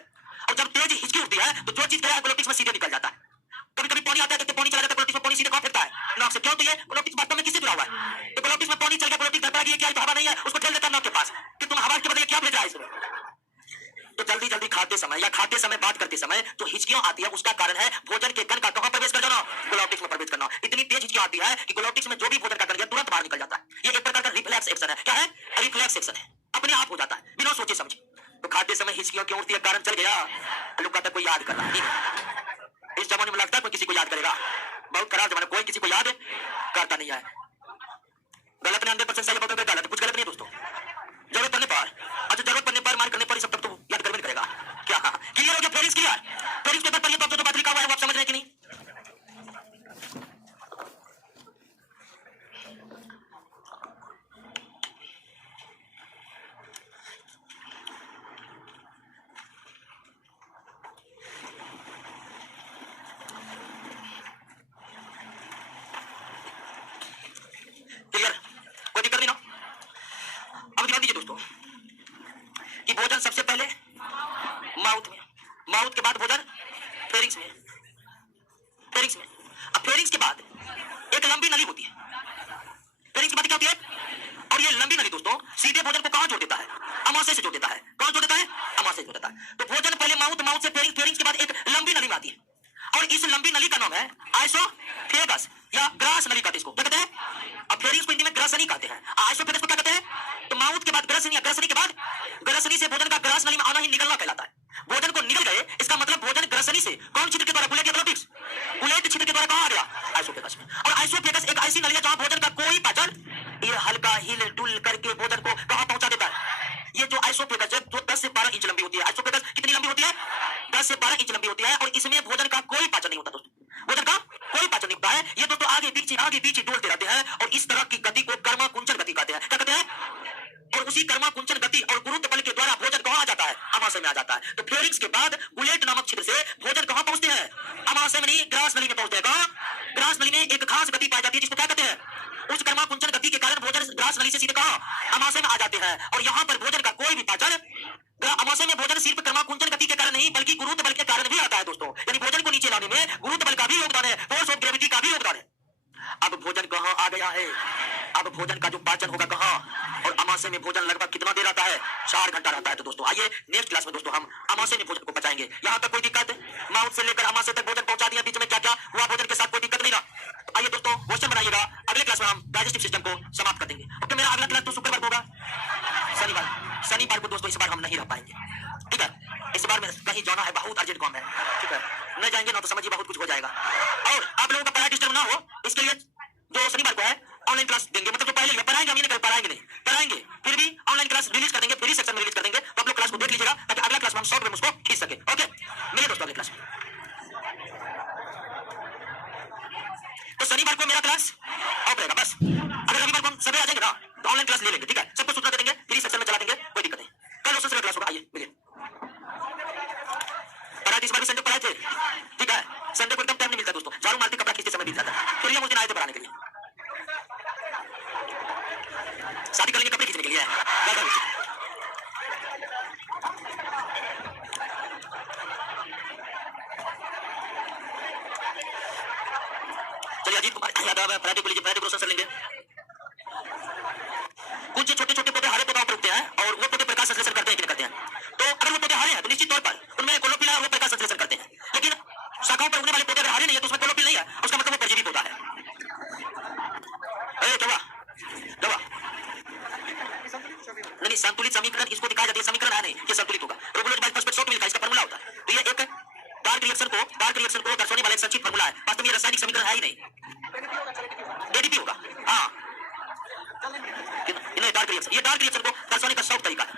और जब तेज हिचकी उठती है तो जो चीज गया है ग्लोटिक्स में सीधे निकल जाता है। कभी कभी पानी आता है तो पानी चला जाता है, ग्लोटिक्स में पानी सीधे कहां फेंकता है? नाक से। क्यों? तो ये ग्लोटिक्स वास्तव में किससे जुड़ा हुआ है? तो ग्लोटिक्स में पानी चल गया, ग्लोटिक्स धड़पड़ा गया, क्या है? तो हवा नहीं है, उसको ठेल देता है नाक के पास कि तुम हवा के बदले क्या भेज रहा है इसमें। तो जल्दी जल्दी खाते समय या खाते समय बात करते समय जो हिचकियां आती है उसका कारण है भोजन के कण का कहां प्रवेश कर जाना? ग्लोटिक्स में प्रवेश करना। इतनी तेज हिचकियां आती है कि ग्लोटिक्स में जो भी भोजन का कण गया तुरंत बाहर निकल जाता है। ये एक प्रकार का रिफ्लेक्स एक्शन है। क्या है? रिफ्लेक्स एक्शन है, अपने आप हो जाता है बिना सोचे समझे। तो खाते समय हिचकियां क्यों उठती है? कारण चल गया। लोग कहते कोई याद कर रहा है। इस जमाने में लगता है कोई किसी को याद करेगा, बहुत खराब जमाना, कोई किसी को याद करता नहीं है। गलत ने 100% सही बोलते, गलत कुछ गलत नहीं दोस्तों। जरूरत पड़ने पर, अच्छा जरूरत पड़ने पर, मार करने पर, सब तक तो याद करवे नहीं करेगा। क्या क्लियर हो गया? Pharynx clear? फेरिंग्स के पेपर पर ये तो बात लिखा हुआ है, वो आप समझ रहे हैं कि नहीं? क्लियर? कोई दिक्कत नहीं ना? अब ध्यान दीजिए दोस्तों कि भोजन सबसे पहले माउथ में, माउथ के बाद भोजन फेरिंग्स में। अब फेरिंग्स को हिंदी में ग्रसनी कहते हैं, आइसोफेगस को क्या कहते हैं? तो माउथ के बाद ग्रसनी, ग्रसनी के बाद ग्रसनी से भोजन का ग्रास नली में आना ही निकलना कहलाता है। भोजन को निकल गए, इसका मतलब भोजन ग्रसनी से कौन छिद्र के द्वारा, बुलेट या ग्लोटिक्स, बुलेट छिद्र के द्वारा कहां आ गया? आइसोफेगस में। और आइसोफेगस एक ऐसी नली है जहां भोजन का कोई पाचन, ये हल्का हिल डुल करके भोजन को कहां पहुंचा देता है? ये जो आइसोफेगस है जो 10 से 12 इंच लंबी होती है, आइसोफेगस कितनी लंबी होती है? 10 से 12 इंच लंबी होती है, और इसमें भोजन का कोई पाचन नहीं होता दोस्तों, भोजन का कोई पाचन नहीं होता है। ये दोस्तों आगे पीछे डोलते रहते हैं, और इस तरह की गति को कर्मा कुंचन गति कहते हैं। क्या कहते हैं? और उसी कर्मा कुंचन गति और गुरुत्व बल के द्वारा भोजन कहां आ जाता है? अमाशय में आ जाता है। तो फेरिंग्स के बाद बुलेट नामक छिद्र से भोजन कहां पहुंचते हैं? अमाशय में नहीं, ग्रास नली में पहुंचते हैं। कहां? ग्रास नली में एक खास गति पाई जाती है जिसको क्या कहते हैं? उस कर्मा कुंचन गति के कारण भोजन ग्रास नली से सीधे कहां? अमाशय में आ जाते हैं। और यहां पर भोजन का कोई भी पाचन, अमाशय में भोजन सिर्फ कर्मा कुंचन गति के कारण नहीं बल्कि गुरुत्व बल के कारण भी आता है दोस्तों। यानी भोजन को नीचे लाने में गुरुत्व बल का भी योगदान है, फोर्स ऑफ ग्रेविटी का भी योगदान है। अब भोजन कहां आ गया है? अब भोजन का जो पाचन होगा कहां? और अमाशय में भोजन लगभग कितना देर रहता है? 4 घंटा रहता है। तो दोस्तों आइए नेक्स्ट क्लास में दोस्तों हम अमाशय में भोजन को पचाएंगे। यहां तक कोई दिक्कत? माउथ से लेकर अमाशय तक भोजन पहुंचा दिया, बीच में क्या क्या हुआ भोजन के साथ कोई दिक्कत नहीं रहा। तो आइए दोस्तों क्वेश्चन बनाइएगा, अगले क्लास में हम डाइजेस्टिव सिस्टम को समाप्त कर देंगे। ओके, मेरा अगला क्लास तो शुक्रवार को होगा, शनिवार को दोस्तों इस बार हम नहीं रह पाएंगे, ठीक है? इस बार में कहीं जाना है, बहुत अर्जेंट काम है, ठीक है? न जाएंगे ना तो समझिए बहुत कुछ हो जाएगा। और आप लोगों का पढ़ाई डिस्टर्ब ना हो, इसके लिए जो शनिवार को है ऑनलाइन क्लास देंगे, मतलब जो पहले ही पढ़ाएंगे, हम ये नहीं पढ़ाएंगे नहीं, पढ़ाएंगे फिर भी ऑनलाइन क्लास रिलीज कर देंगे, फ्री सेक्शन में रिलीज कर देंगे। तो आप लोग क्लास को देख लीजिएगा ताकि अगला क्लास में हम शॉर्ट में उसको खींच सके। ओके, मिलिए दोस्तों अगले क्लास में। तो शनिवार को मेरा क्लास ऑफ रहेगा बस। अगर रविवार को हम सभी आ जाएंगे ना तो ऑनलाइन क्लास ले लेंगे, ठीक है? सबको सूचना दे देंगे, फ्री सेक्शन में चला देंगे, कोई दिक्कत नहीं। कल उससे क्लास होगा, आइए मिलिए। पढ़ाई इस बार भी संडे पढ़ाए थे, ठीक है? संडे को एकदम टाइम नहीं मिलता दोस्तों, झाड़ू मारते कपड़ा खींचते समय बीत जाता है। फिर हम उस दिन आए थे पढ़ाने के लिए, शादी करेंगे कपड़े खींचने के लिए चलिए अजीत कुमार यादव फ्राइडे को लीजिए, फ्राइडे को रोशन सर लेंगे। कुछ छोटे छोटे पौधे हरे पौधों पर उगते हैं और वो पौधे प्रकाश संश्लेषण करते हैं कि नहीं करते हैं? तो अगर वो पौधे हरे हैं तो निश्चित तौर पर उनमें क्लोरोफिल है और वो प्रकाश संश्लेषण करते हैं। लेकिन शाखाओं पर उगने वाले पौधे अगर हरे नहीं है तो उसमें क्लोरोफिल नहीं है, उसका मतलब वो परजीवी पौधा है। नहीं, संतुलित समीकरण इसको दिखाया जाता है, समीकरण है नहीं, ये संतुलित होगा। रोबोलोज बाय फॉस्फेट सॉल्ट मिलता है, इसका फार्मूला होता है। तो ये एक डार्क रिएक्शन को दर्शाने वाला एक संक्षिप्त फार्मूला है। वास्तव में ये रासायनिक समीकरण है ही नहीं, एडीपी होगा। हाँ, नहीं डार्क रिएक्शन, ये डार्क रिएक्शन को दर्शाने का शॉर्ट तरीका है।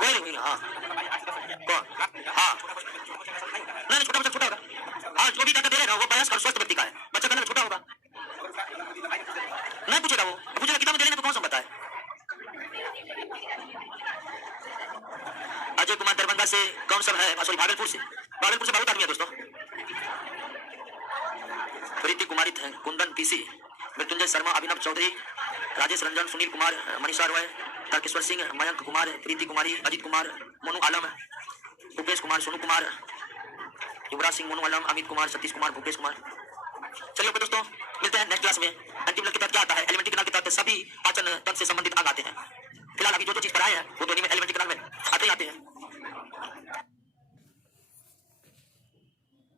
वही हाँ कौन? हाँ नहीं, छोटा बच्चा छोटा होगा। हाँ, जो भी ताकत दे रहा है वो वयस्क और स्वस्थ व्यक्ति का है, बच्चा का छोटा होगा। नहीं पूछेगा, वो पूछेगा किताब में दे लेना तो कौन सा बताए। अजय कुमार दरभंगा से कौन सा है? सॉरी भागलपुर से बहुत आदमी है दोस्तों। प्रीति कुमारी, कुंदन पीसी, मृत्युंजय शर्मा, अभिनव चौधरी, राजेश रंजन, सुनील कुमार, मनीषा रॉय, तारकेश्वर सिंह, मयंक कुमार, प्रीति कुमारी, अजित कुमार, मोनू आलम, भूपेश कुमार, सोनू कुमार, युवराज सिंह, मोनू आलम, अमित कुमार, सतीश कुमार, भूपेश कुमार। चलिए दोस्तों मिलते हैं नेक्स्ट क्लास में। एंटीबल के तहत क्या आता है? एलिमेंट्री कनाल के तहत सभी पाचन तंत्र से संबंधित अंग आते हैं। फिलहाल अभी जो चीज पढ़ाए हैं वो दोनों में एलिमेंट्री कनाल में आते ही आते हैं।